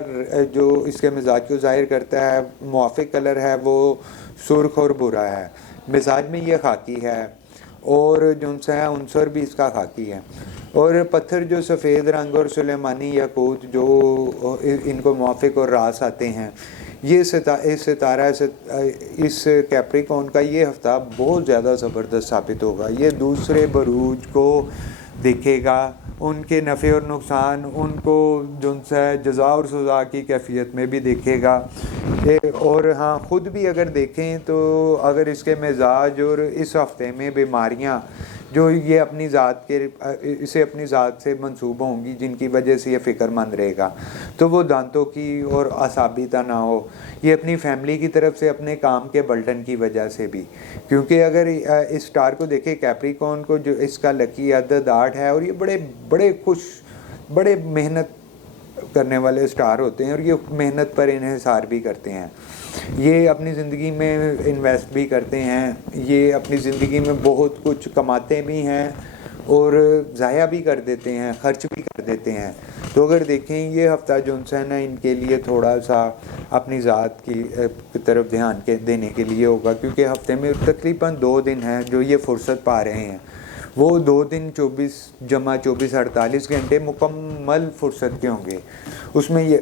جو اس کے مزاج کو ظاہر کرتا ہے، موافق کلر ہے وہ سرخ اور بھورا ہے. مزاج میں یہ خاکی ہے، اور جو سا ہے عنصر بھی اس کا خاکی ہے. اور پتھر جو سفید رنگ اور سلیمانی یاقوت جو ان کو موافق اور راس آتے ہیں، یہ ستارہ اس کیپریکون کا یہ ہفتہ بہت زیادہ زبردست ثابت ہوگا. یہ دوسرے بروج کو دیکھے گا، ان کے نفع اور نقصان، ان کو جو ہے جزا اور سزا کی کیفیت میں بھی دیکھے گا. اور ہاں خود بھی اگر دیکھیں تو اگر اس کے مزاج اور اس ہفتے میں بیماریاں جو یہ اپنی ذات کے اسے اپنی ذات سے منسوب ہوں گی جن کی وجہ سے یہ فکر مند رہے گا، تو وہ دانتوں کی اور اعصابی تناؤ ہو، یہ اپنی فیملی کی طرف سے اپنے کام کے بلٹن کی وجہ سے بھی. کیونکہ اگر اس سٹار کو دیکھیں کیپریکون کو، جو اس کا لکی عدد 8 ہے، اور یہ بڑے محنت کرنے والے سٹار ہوتے ہیں اور یہ محنت پر انحصار بھی کرتے ہیں. یہ اپنی زندگی میں انویسٹ بھی کرتے ہیں، یہ اپنی زندگی میں بہت کچھ کماتے بھی ہیں اور ضائع بھی کر دیتے ہیں، خرچ بھی کر دیتے ہیں. تو اگر دیکھیں یہ ہفتہ جو ہے نا ان کے لیے تھوڑا سا اپنی ذات کی طرف دھیان دینے کے لیے ہوگا، کیونکہ ہفتے میں تقریباً 2 دن ہیں جو یہ فرصت پا رہے ہیں. وہ 2 دن 24 جمع 24 48 گھنٹے مکمل فرصت کے ہوں گے. اس میں یہ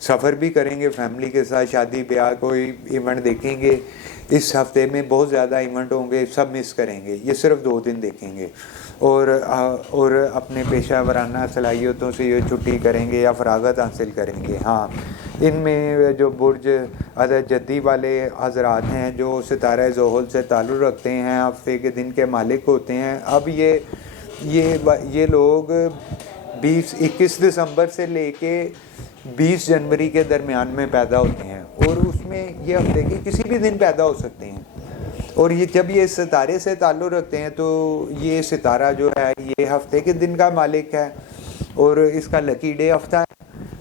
سفر بھی کریں گے فیملی کے ساتھ، شادی بیاہ کوئی ایونٹ دیکھیں گے. اس ہفتے میں بہت زیادہ ایونٹ ہوں گے، سب مس کریں گے، یہ صرف 2 دن دیکھیں گے. اور اپنے پیشہ ورانہ صلاحیتوں سے یہ چھٹی کریں گے یا فراغت حاصل کریں گے. ہاں ان میں جو برج عدد جدی والے حضرات ہیں جو ستارہ زحل سے تعلق رکھتے ہیں، ہفتے کے دن کے مالک ہوتے ہیں، اب یہ لوگ 21 دسمبر سے لے کے 20 جنوری کے درمیان میں پیدا ہوتے ہیں، اور اس میں یہ ہفتے کے کسی بھی دن پیدا ہو سکتے ہیں. اور یہ جب یہ ستارے سے تعلق رکھتے ہیں تو یہ ستارہ جو ہے یہ ہفتے کے دن کا مالک ہے اور اس کا لکی ڈے ہفتہ ہے.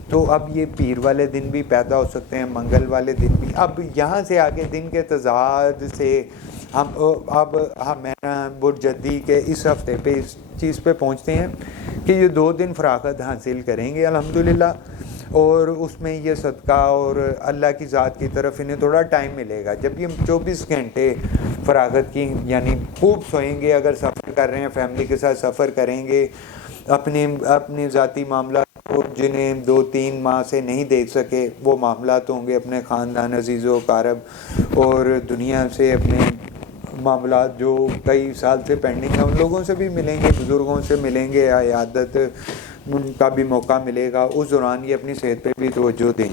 تو اب یہ پیر والے دن بھی پیدا ہو سکتے ہیں، منگل والے دن بھی. اب یہاں سے آگے دن کے تضاد سے ہم برج جدی کے اس ہفتے پہ اس چیز پہ پہنچتے ہیں کہ یہ 2 دن فراغت حاصل کریں گے الحمدللہ، اور اس میں یہ صدقہ اور اللہ کی ذات کی طرف انہیں تھوڑا ٹائم ملے گا. جب یہ 24 گھنٹے فراغت کی یعنی خوب سوئیں گے، اگر سفر کر رہے ہیں فیملی کے ساتھ سفر کریں گے، اپنے ذاتی معاملات کو جنہیں 2-3 ماہ سے نہیں دیکھ سکے وہ معاملات ہوں گے، اپنے خاندان عزیز و اقارب اور دنیا سے اپنے معاملات جو کئی سال سے پینڈنگ ہیں ان لوگوں سے بھی ملیں گے، بزرگوں سے ملیں گے، عیادت ان کا بھی موقع ملے گا. اس دوران یہ اپنی صحت پہ بھی توجہ دیں.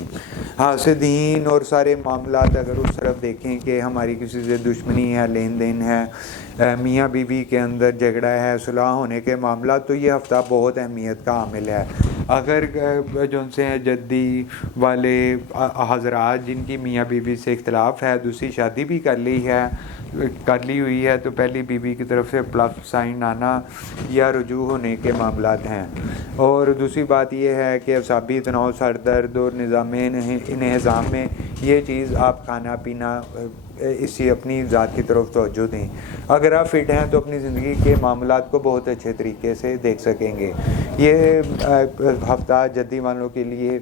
حاسدین اور سارے معاملات اگر اس طرف دیکھیں کہ ہماری کسی سے دشمنی ہے، لین دین ہے، میاں بیوی کے اندر جھگڑا ہے، صلح ہونے کے معاملات، تو یہ ہفتہ بہت اہمیت کا حامل ہے. اگر جو ان سے جدی والے حضرات جن کی میاں بیوی سے اختلاف ہے، دوسری شادی بھی کر لی ہوئی ہے، تو پہلی بیوی کی طرف سے پلس سائن آنا یا رجوع ہونے کے معاملات ہیں. اور دوسری بات یہ ہے کہ اعصابی تناؤ، سر درد اور نظام انہضام میں یہ چیز آپ کھانا پینا اسی اپنی ذات کی طرف توجہ دیں. اگر آپ فٹ ہیں تو اپنی زندگی کے معاملات کو بہت اچھے طریقے سے دیکھ سکیں گے. یہ ہفتہ جدی والوں کے لیے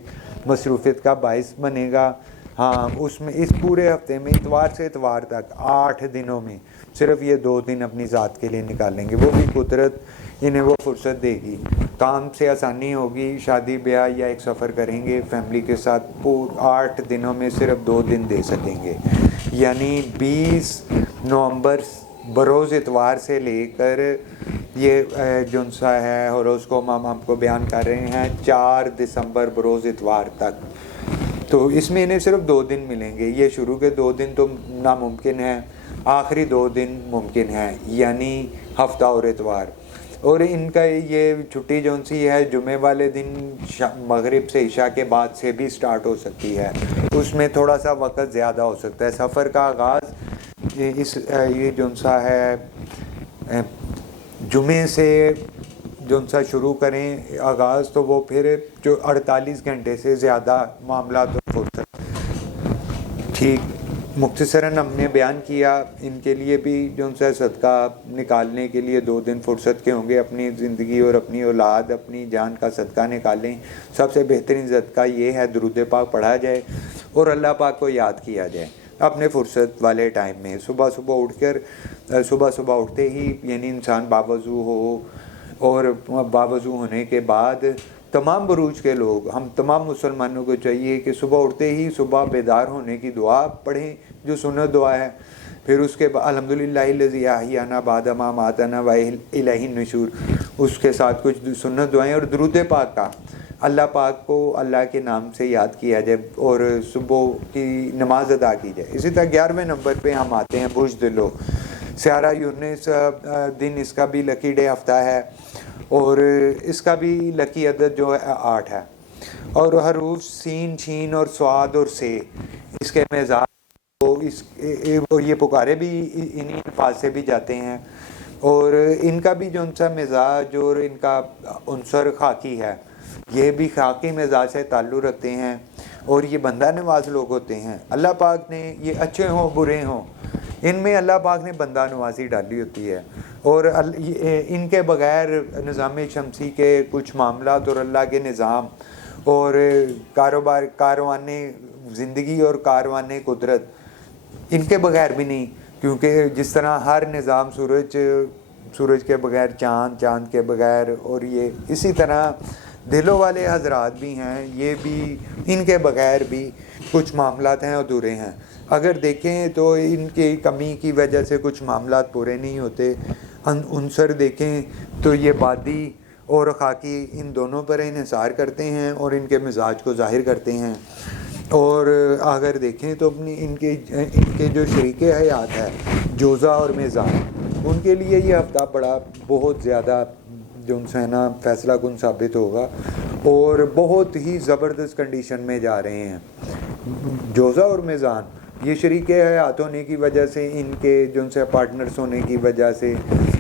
مصروفیت کا باعث بنے گا. ہاں اس میں اس پورے ہفتے میں اتوار سے اتوار تک 8 دنوں میں صرف یہ 2 دن اپنی ذات کے لیے نکالیں گے، وہ بھی قدرت انہیں وہ فرصت دے گی. کام سے آسانی ہوگی، شادی بیاہ یا ایک سفر کریں گے فیملی کے ساتھ، 8 دنوں میں صرف 2 دن دے سکیں گے. یعنی 20 نومبر بروز اتوار سے لے کر یہ جو سا ہے ہوروسکوپ ہم آپ کو بیان کر رہے ہیں 4 دسمبر بروز اتوار تک، تو اس میں انہیں صرف 2 دن ملیں گے. یہ شروع کے 2 دن تو ناممکن ہے، آخری 2 دن ممکن ہے، یعنی ہفتہ اور اتوار. اور ان کا یہ چھٹی جون سی ہے جمعے والے دن مغرب سے عشاء کے بعد سے بھی سٹارٹ ہو سکتی ہے، اس میں تھوڑا سا وقت زیادہ ہو سکتا ہے. سفر کا آغاز یہ جون سا ہے جمعے سے جون سا شروع کریں آغاز، تو وہ پھر جو 48 گھنٹے سے زیادہ معاملات اور فرصت. ٹھیک مختصراً ہم نے بیان کیا. ان کے لیے بھی جو ان سے صدقہ نکالنے کے لیے 2 دن فرصت کے ہوں گے. اپنی زندگی اور اپنی اولاد، اپنی جان کا صدقہ نکالیں. سب سے بہترین صدقہ یہ ہے درود پاک پڑھا جائے اور اللہ پاک کو یاد کیا جائے. اپنے فرصت والے ٹائم میں صبح اٹھتے ہی یعنی انسان باوضو ہو، اور باوضو ہونے کے بعد تمام بروج کے لوگ، ہم تمام مسلمانوں کو چاہیے کہ صبح اٹھتے ہی صبح بیدار ہونے کی دعا پڑھیں جو سنت دعا ہے. پھر اس کے بعد الحمدللہ الذی احیانا بعد ما اماتنا والیہ النشور، اس کے ساتھ کچھ سنت دعائیں اور درود پاک کا اللہ پاک کو اللہ کے نام سے یاد کیا جائے اور صبح کی نماز ادا کی جائے. اسی طرح 11ویں نمبر پہ ہم آتے ہیں بجدلو، سیارہ یونس دن، اس کا بھی لکی ڈے ہفتہ ہے، اور اس کا بھی لکی عدد جو ہے 8 ہے، اور حروف سین، شین اور صاد اور سے اس کے مزاج اور یہ پکارے بھی انہی الفاظ سے بھی جاتے ہیں، اور ان کا بھی جو ان سا مزاج اور ان کا عنصر خاکی ہے، یہ بھی خاکی مزاج سے تعلق رکھتے ہیں، اور یہ بندہ نواز لوگ ہوتے ہیں. اللہ پاک نے یہ اچھے ہوں برے ہوں، ان میں اللہ پاک نے بندہ نوازی ڈالی ہوتی ہے، اور ان کے بغیر نظام شمسی کے کچھ معاملات اور اللہ کے نظام اور کاروان زندگی اور کاروان قدرت ان کے بغیر بھی نہیں، کیونکہ جس طرح ہر نظام سورج کے بغیر چاند، چاند کے بغیر، اور یہ اسی طرح دلوں والے حضرات بھی ہیں، یہ بھی ان کے بغیر بھی کچھ معاملات ہیں ادھورے ہیں. اگر دیکھیں تو ان کی کمی کی وجہ سے کچھ معاملات پورے نہیں ہوتے. عنصر دیکھیں تو یہ بادی اور خاکی ان دونوں پر انحصار کرتے ہیں اور ان کے مزاج کو ظاہر کرتے ہیں. اور اگر دیکھیں تو ان کے جو شریک حیات ہے جوزہ اور میزان، ان کے لیے یہ ہفتہ بہت زیادہ جو ان سے ہے نا فیصلہ کن ثابت ہوگا، اور بہت ہی زبردست کنڈیشن میں جا رہے ہیں. جوزہ اور میزان یہ شریک حیات ہونے کی وجہ سے، ان کے جو ان سے پارٹنرز ہونے کی وجہ سے،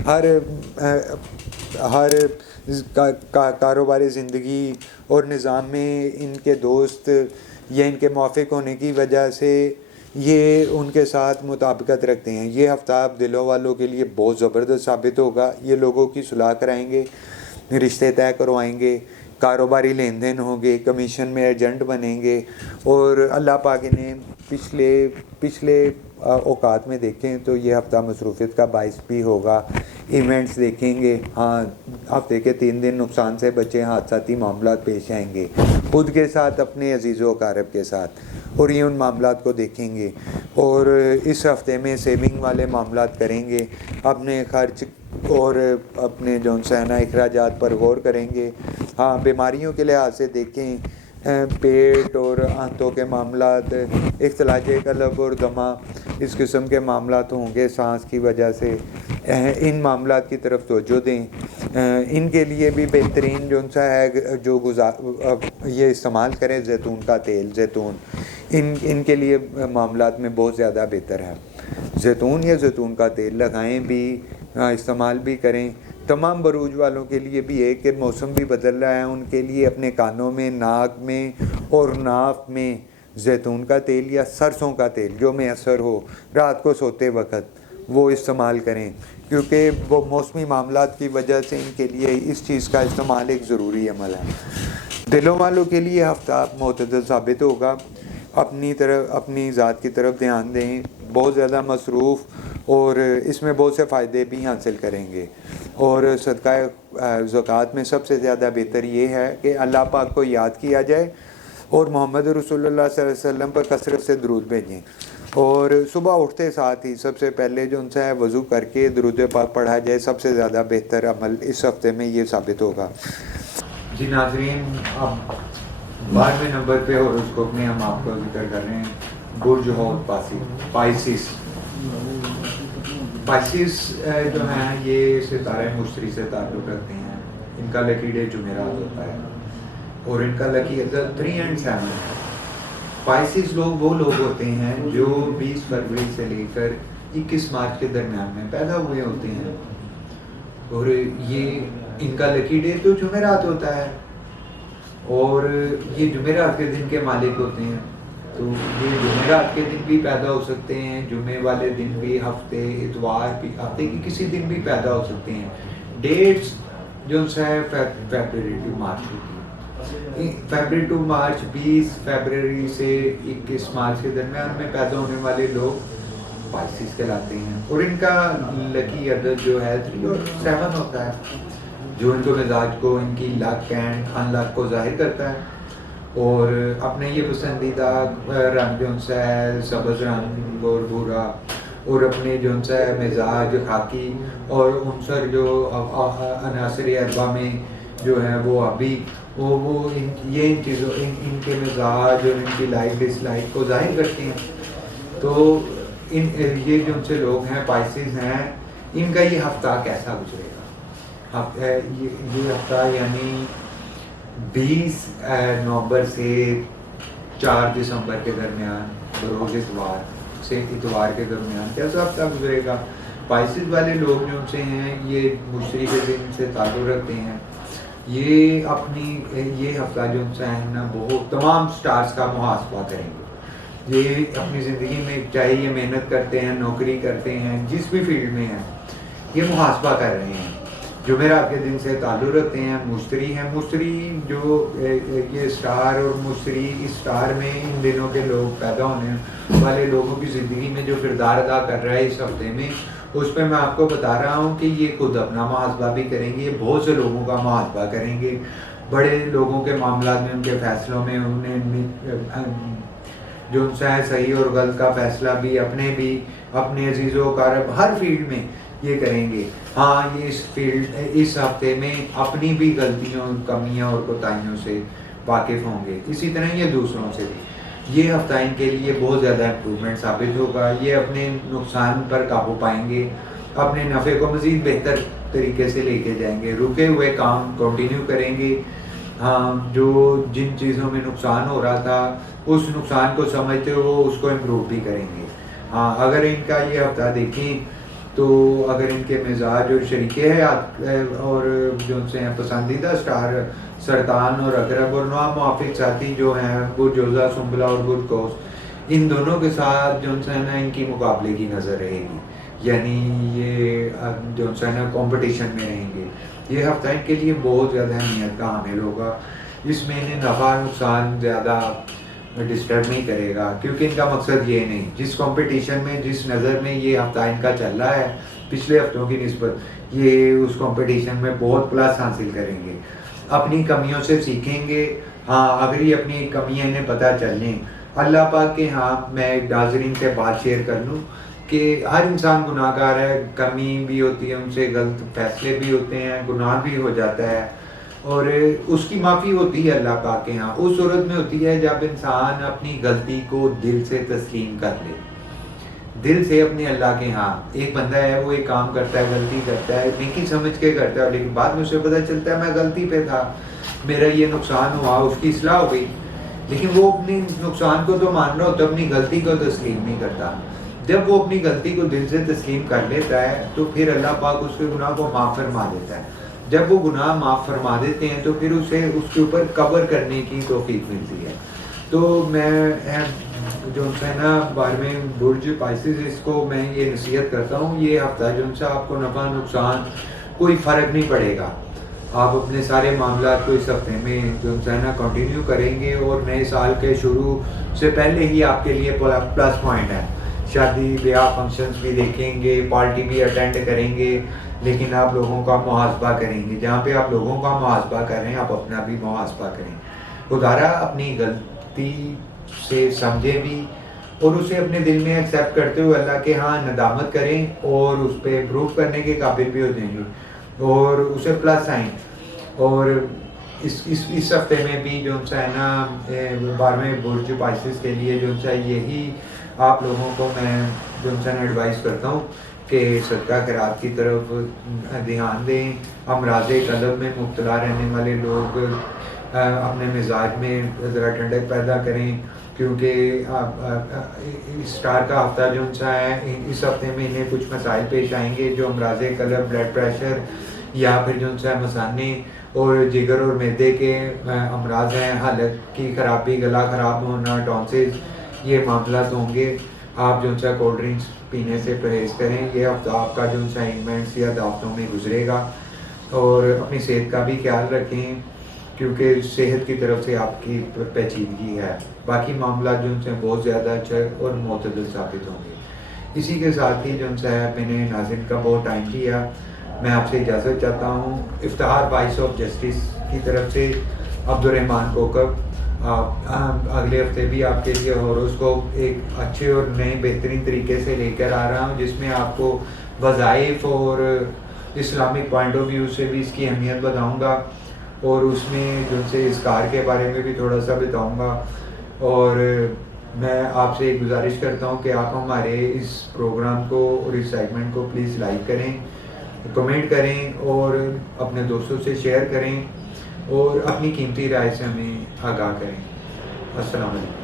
ہر کاروباری زندگی اور نظام میں ان کے دوست یا ان کے موافق ہونے کی وجہ سے یہ ان کے ساتھ مطابقت رکھتے ہیں. یہ ہفتہ دلوں والوں کے لیے بہت زبردست ثابت ہوگا. یہ لوگوں کی صلاح کرائیں گے، رشتے طے کروائیں گے، کاروباری لین دین ہوں گے، کمیشن میں ایجنٹ بنیں گے، اور اللہ پاک نے پچھلے اوقات میں دیکھیں تو یہ ہفتہ مصروفیت کا باعث بھی ہوگا. ایونٹس دیکھیں گے، ہاں ہفتے کے 3 دن نقصان سے بچیں، حادثاتی معاملات پیش آئیں گے خود کے ساتھ، اپنے عزیز و اقارب کے ساتھ، اور یہ ان معاملات کو دیکھیں گے. اور اس ہفتے میں سیونگ والے معاملات کریں گے، اپنے خرچ اور اپنے جو ہے نا اخراجات پر غور کریں گے. ہاں بیماریوں کے لحاظ سے دیکھیں، پیٹ اور آنتوں کے معاملات، اختلاج قلب اور دمہ، اس قسم کے معاملات ہوں گے سانس کی وجہ سے. ان معاملات کی طرف توجہ دیں. ان کے لیے بھی بہترین جو سا ہے جو یہ استعمال کریں زیتون کا تیل. زیتون ان کے لیے معاملات میں بہت زیادہ بہتر ہے. زیتون یا زیتون کا تیل لگائیں بھی، استعمال بھی کریں. تمام بروج والوں کے لیے بھی ہے کہ موسم بھی بدل رہا ہے، ان کے لیے اپنے کانوں میں، ناک میں اور ناف میں زیتون کا تیل یا سرسوں کا تیل جو میسر ہو رات کو سوتے وقت وہ استعمال کریں، کیونکہ وہ موسمی معاملات کی وجہ سے ان کے لیے اس چیز کا استعمال ایک ضروری عمل ہے. دلوں والوں کے لیے ہفتہ معتدل ثابت ہوگا. اپنی ذات کی طرف دھیان دیں، بہت زیادہ مصروف، اور اس میں بہت سے فائدے بھی حاصل کریں گے. اور صدقہ زکوٰۃ میں سب سے زیادہ بہتر یہ ہے کہ اللہ پاک کو یاد کیا جائے اور محمد رسول اللہ صلی اللہ علیہ وسلم پر کثرت سے درود بھیجیں. اور صبح اٹھتے ساتھ ہی سب سے پہلے جو ان سے ہے وضو کر کے درود پاک پڑھا جائے. سب سے زیادہ بہتر عمل اس ہفتے میں یہ ثابت ہوگا. جی ناظرین، اب 12ویں نمبر پہ ہوروسکوپ میں ہم آپ کو ذکر کر رہے ہیں برج حوت پائسیس. پائسیس جو ہیں یہ ستارہ مشتری سے تعلق رکھتے ہیں. ان کا لکی ڈے جمعرات ہوتا ہے اور ان کا لکی عدد 3 and 7 ہے. پائسیس وہ لوگ ہوتے ہیں جو 20 فروری سے لے کر 21 مارچ کے درمیان میں پیدا ہوئے ہوتے ہیں، اور یہ ان کا لکی ڈے تو جمعرات ہوتا ہے، اور یہ جمعرات کے دن کے مالک ہوتے ہیں. تو یہ جمعرات کے دن بھی پیدا ہو سکتے ہیں، جمعے والے دن بھی، ہفتے اتوار بھی، ہفتے کی کسی دن بھی پیدا ہو سکتے ہیں. ڈیٹس جو ہے فیبرری ٹو مارچ ہوتی ہے. فیبرری ٹو مارچ 20 فیبرری سے 21 مارچ کے درمیان میں پیدا ہونے والے لوگ پائسیز کہلاتے ہیں، اور ان کا لکی عدد جو ہے 3 اور 7 ہوتا ہے، جو ان کو مزاج کو، ان کی لک اینڈ ان لک کو ظاہر کرتا ہے، اور اپنے یہ پسندیدہ رنگ جو سا ہے سبز رنگ اور بھورا، اور اپنے جو سا ہے مزاج خاکی، اور عنصر جو عناصر اربع میں جو ہے وہ ابھی وہ یہ ان چیزوں ان کے مزاج اور ان کی لائک ڈس لائک کو ظاہر کرتے ہیں۔ تو یہ جو ان سے لوگ ہیں پائسیز ہیں، ان کا یہ ہفتہ کیسا گزرے گا؟ یہ ہفتہ یعنی 20 نومبر سے 4 دسمبر کے درمیان بروز اتوار سے اتوار کے درمیان کیسا ہفتہ گزرے گا؟ پائسیز والے لوگ جو ان سے ہیں یہ مشتری کے دن سے تعلق رکھتے ہیں، یہ اپنی یہ ہفتہ جو ان سے ہے نا بہت تمام سٹارز کا محاسبہ کریں گے۔ یہ اپنی زندگی میں چاہے یہ محنت کرتے ہیں، نوکری کرتے ہیں، جس بھی فیلڈ میں ہیں، یہ محاسبہ کر رہے ہیں۔ جمعرات کے دن سے تعلق رکھتے ہیں، مشتری ہیں، مشتری جو یہ سٹار اور مشتری اس سٹار میں ان دنوں کے لوگ پیدا ہونے والے لوگوں کی زندگی میں جو کردار ادا کر رہا ہے اس ہفتے میں، اس پہ میں آپ کو بتا رہا ہوں کہ یہ خود اپنا محاسبہ بھی کریں گے، یہ بہت سے لوگوں کا محاسبہ کریں گے، بڑے لوگوں کے معاملات میں، ان کے فیصلوں میں، انہیں جو ان سے ہے صحیح اور غلط کا فیصلہ بھی اپنے عزیز و اقارب ہر فیلڈ میں یہ کریں گے۔ ہاں یہ اس ہفتے میں اپنی بھی غلطیوں، کمیاں اور کوتاہیوں سے واقف ہوں گے، اسی طرح یہ دوسروں سے بھی۔ یہ ہفتہ ان کے لیے بہت زیادہ امپرومنٹ ثابت ہوگا، یہ اپنے نقصان پر قابو پائیں گے، اپنے نفع کو مزید بہتر طریقے سے لے کے جائیں گے، رکے ہوئے کام کنٹینیو کریں گے۔ ہاں جو جن چیزوں میں نقصان ہو رہا تھا اس نقصان کو سمجھتے ہوئے اس کو امپروو بھی کریں گے۔ ہاں اگر ان کا یہ ہفتہ دیکھیں تو اگر ان کے مزاج اور شریک حیات اور جو ان سے ہیں پسندیدہ سٹار سرطان اور عقرب اور ناموافق ساتھی جو ہیں برج جوزہ، سنبلہ اور برج قوس، ان دونوں کے ساتھ جو ان سے نا ان کی مقابلے کی نظر رہے گی، یعنی یہ جو ان سے نا کمپٹیشن میں رہیں گے۔ یہ ہفتہ ان کے لیے بہت زیادہ اہمیت کا حامل ہوگا، اس میں انہیں نفع نقصان زیادہ ڈسٹرب نہیں کرے گا، کیونکہ ان کا مقصد یہ نہیں، جس کمپٹیشن میں جس نظر میں یہ ہفتہ ان کا چل رہا ہے پچھلے ہفتوں کی نسبت، یہ اس کمپٹیشن میں بہت پلس حاصل کریں گے، اپنی کمیوں سے سیکھیں گے۔ ہاں اگر یہ اپنی کمیاں انہیں پتہ چل لیں، اللہ پاک کے ہاں میں ناظرین سے بات شیئر کر لوں کہ ہر انسان گناہ گار ہے، کمی بھی ہوتی ہے، ان سے غلط فیصلے بھی ہوتے ہیں، گناہ بھی ہو جاتا ہے، اور اس کی معافی ہوتی ہے اللہ پاک کے ہاں اس صورت میں ہوتی ہے جب انسان اپنی غلطی کو دل سے تسلیم کر لے، دل سے اپنے اللہ کے ہاں۔ ایک بندہ ہے وہ ایک کام کرتا ہے، غلطی کرتا ہے، نیکی سمجھ کے کرتا ہے، لیکن بعد میں اسے پتہ چلتا ہے میں غلطی پہ تھا، میرا یہ نقصان ہوا، اس کی اصلاح ہو گئی، لیکن وہ اپنی نقصان کو تو مان رہا ہوتا، اپنی غلطی کو تسلیم نہیں کرتا۔ جب وہ اپنی غلطی کو دل سے تسلیم کر لیتا ہے تو پھر اللہ پاک اس کے گناہ کو معاف فرما دیتا ہے۔ جب وہ گناہ معاف فرما دیتے ہیں تو پھر اسے اس کے اوپر قبر کرنے کی توفیق ملتی ہے۔ تو میں جو ہے نا 12ویں برج پائسیز، اس کو میں یہ نصیحت کرتا ہوں، یہ ہفتہ جو ان سے آپ کو نفع نقصان کوئی فرق نہیں پڑے گا، آپ اپنے سارے معاملات کو اس ہفتے میں جو ہے نا کنٹینیو کریں گے، اور نئے سال کے شروع سے پہلے ہی آپ کے لیے پلس پوائنٹ ہے، شادی بیاہ فنکشنز بھی دیکھیں گے، پارٹی بھی اٹینڈ کریں گے، لیکن آپ لوگوں کا محاسبہ کریں گے، جہاں پہ آپ لوگوں کا محاسبہ کر رہے ہیں آپ اپنا بھی محاسبہ کریں، خدارا اپنی غلطی سے سمجھے بھی اور اسے اپنے دل میں ایکسیپٹ کرتے ہوئے اللہ کے ہاں ندامت کریں، اور اس پہ امپروو کرنے کے قابل بھی ہو جائیں گے اور اسے پلس آئیں۔ اور اس ہفتے میں بھی جو ہے نا 12ویں برج پائسیز کے لیے جو ہے یہی آپ لوگوں کو میں جو ہے ایڈوائز کرتا ہوں کہ صدقہ خیرات کی طرف دھیان دیں، امراض قلب میں مبتلا رہنے والے لوگ اپنے مزاج میں ذرا ٹھنڈک پیدا کریں، کیونکہ اسٹار کا ہفتہ جو سا ہے اس ہفتے میں انہیں کچھ مسائل پیش آئیں گے جو امراض قلب، بلڈ پریشر یا پھر جو سا مثانے اور جگر اور معدے کے امراض ہیں، حالت کی خرابی، گلا خراب ہونا، ٹونسز، یہ معاملات ہوں گے۔ آپ جو سا کولڈ ڈرنکس پینے سے پرہیز کریں، یہ ہفتہ آپ کا جو سا ایونٹس یا دعوتوں میں گزرے گا، اور اپنی صحت کا بھی خیال رکھیں، کیونکہ صحت کی طرف سے آپ کی پیچیدگی ہے. باقی معاملات جو ان سے بہت زیادہ اچھا اور معتدل ثابت ہوں گے. اسی کے ساتھ ہی جو ان سے میں نے ناظرین کا بہت ٹائم کیا, میں آپ سے اجازت چاہتا ہوں. افتخار وائس آف جسٹس کی طرف سے عبدالرحمٰن کوکب اگلے ہفتے بھی آپ کے لیے اور اس کو ایک اچھے اور نئے بہترین طریقے سے لے کر آ رہا ہوں, جس میں آپ کو وظائف اور اسلامک پوائنٹ آف ویو سے بھی اس کی اہمیت بتاؤں گا, اور اس میں جو سے اسکار کے بارے میں بھی تھوڑا سا بتاؤں گا. اور میں آپ سے ایک گزارش کرتا ہوں کہ آپ ہمارے اس پروگرام کو اور اس سیگمنٹ کو پلیز لائک کریں, کمنٹ کریں اور اپنے دوستوں سے شیئر کریں اور اپنی قیمتی رائے سے ہمیں آگاہ کریں. السلام علیکم.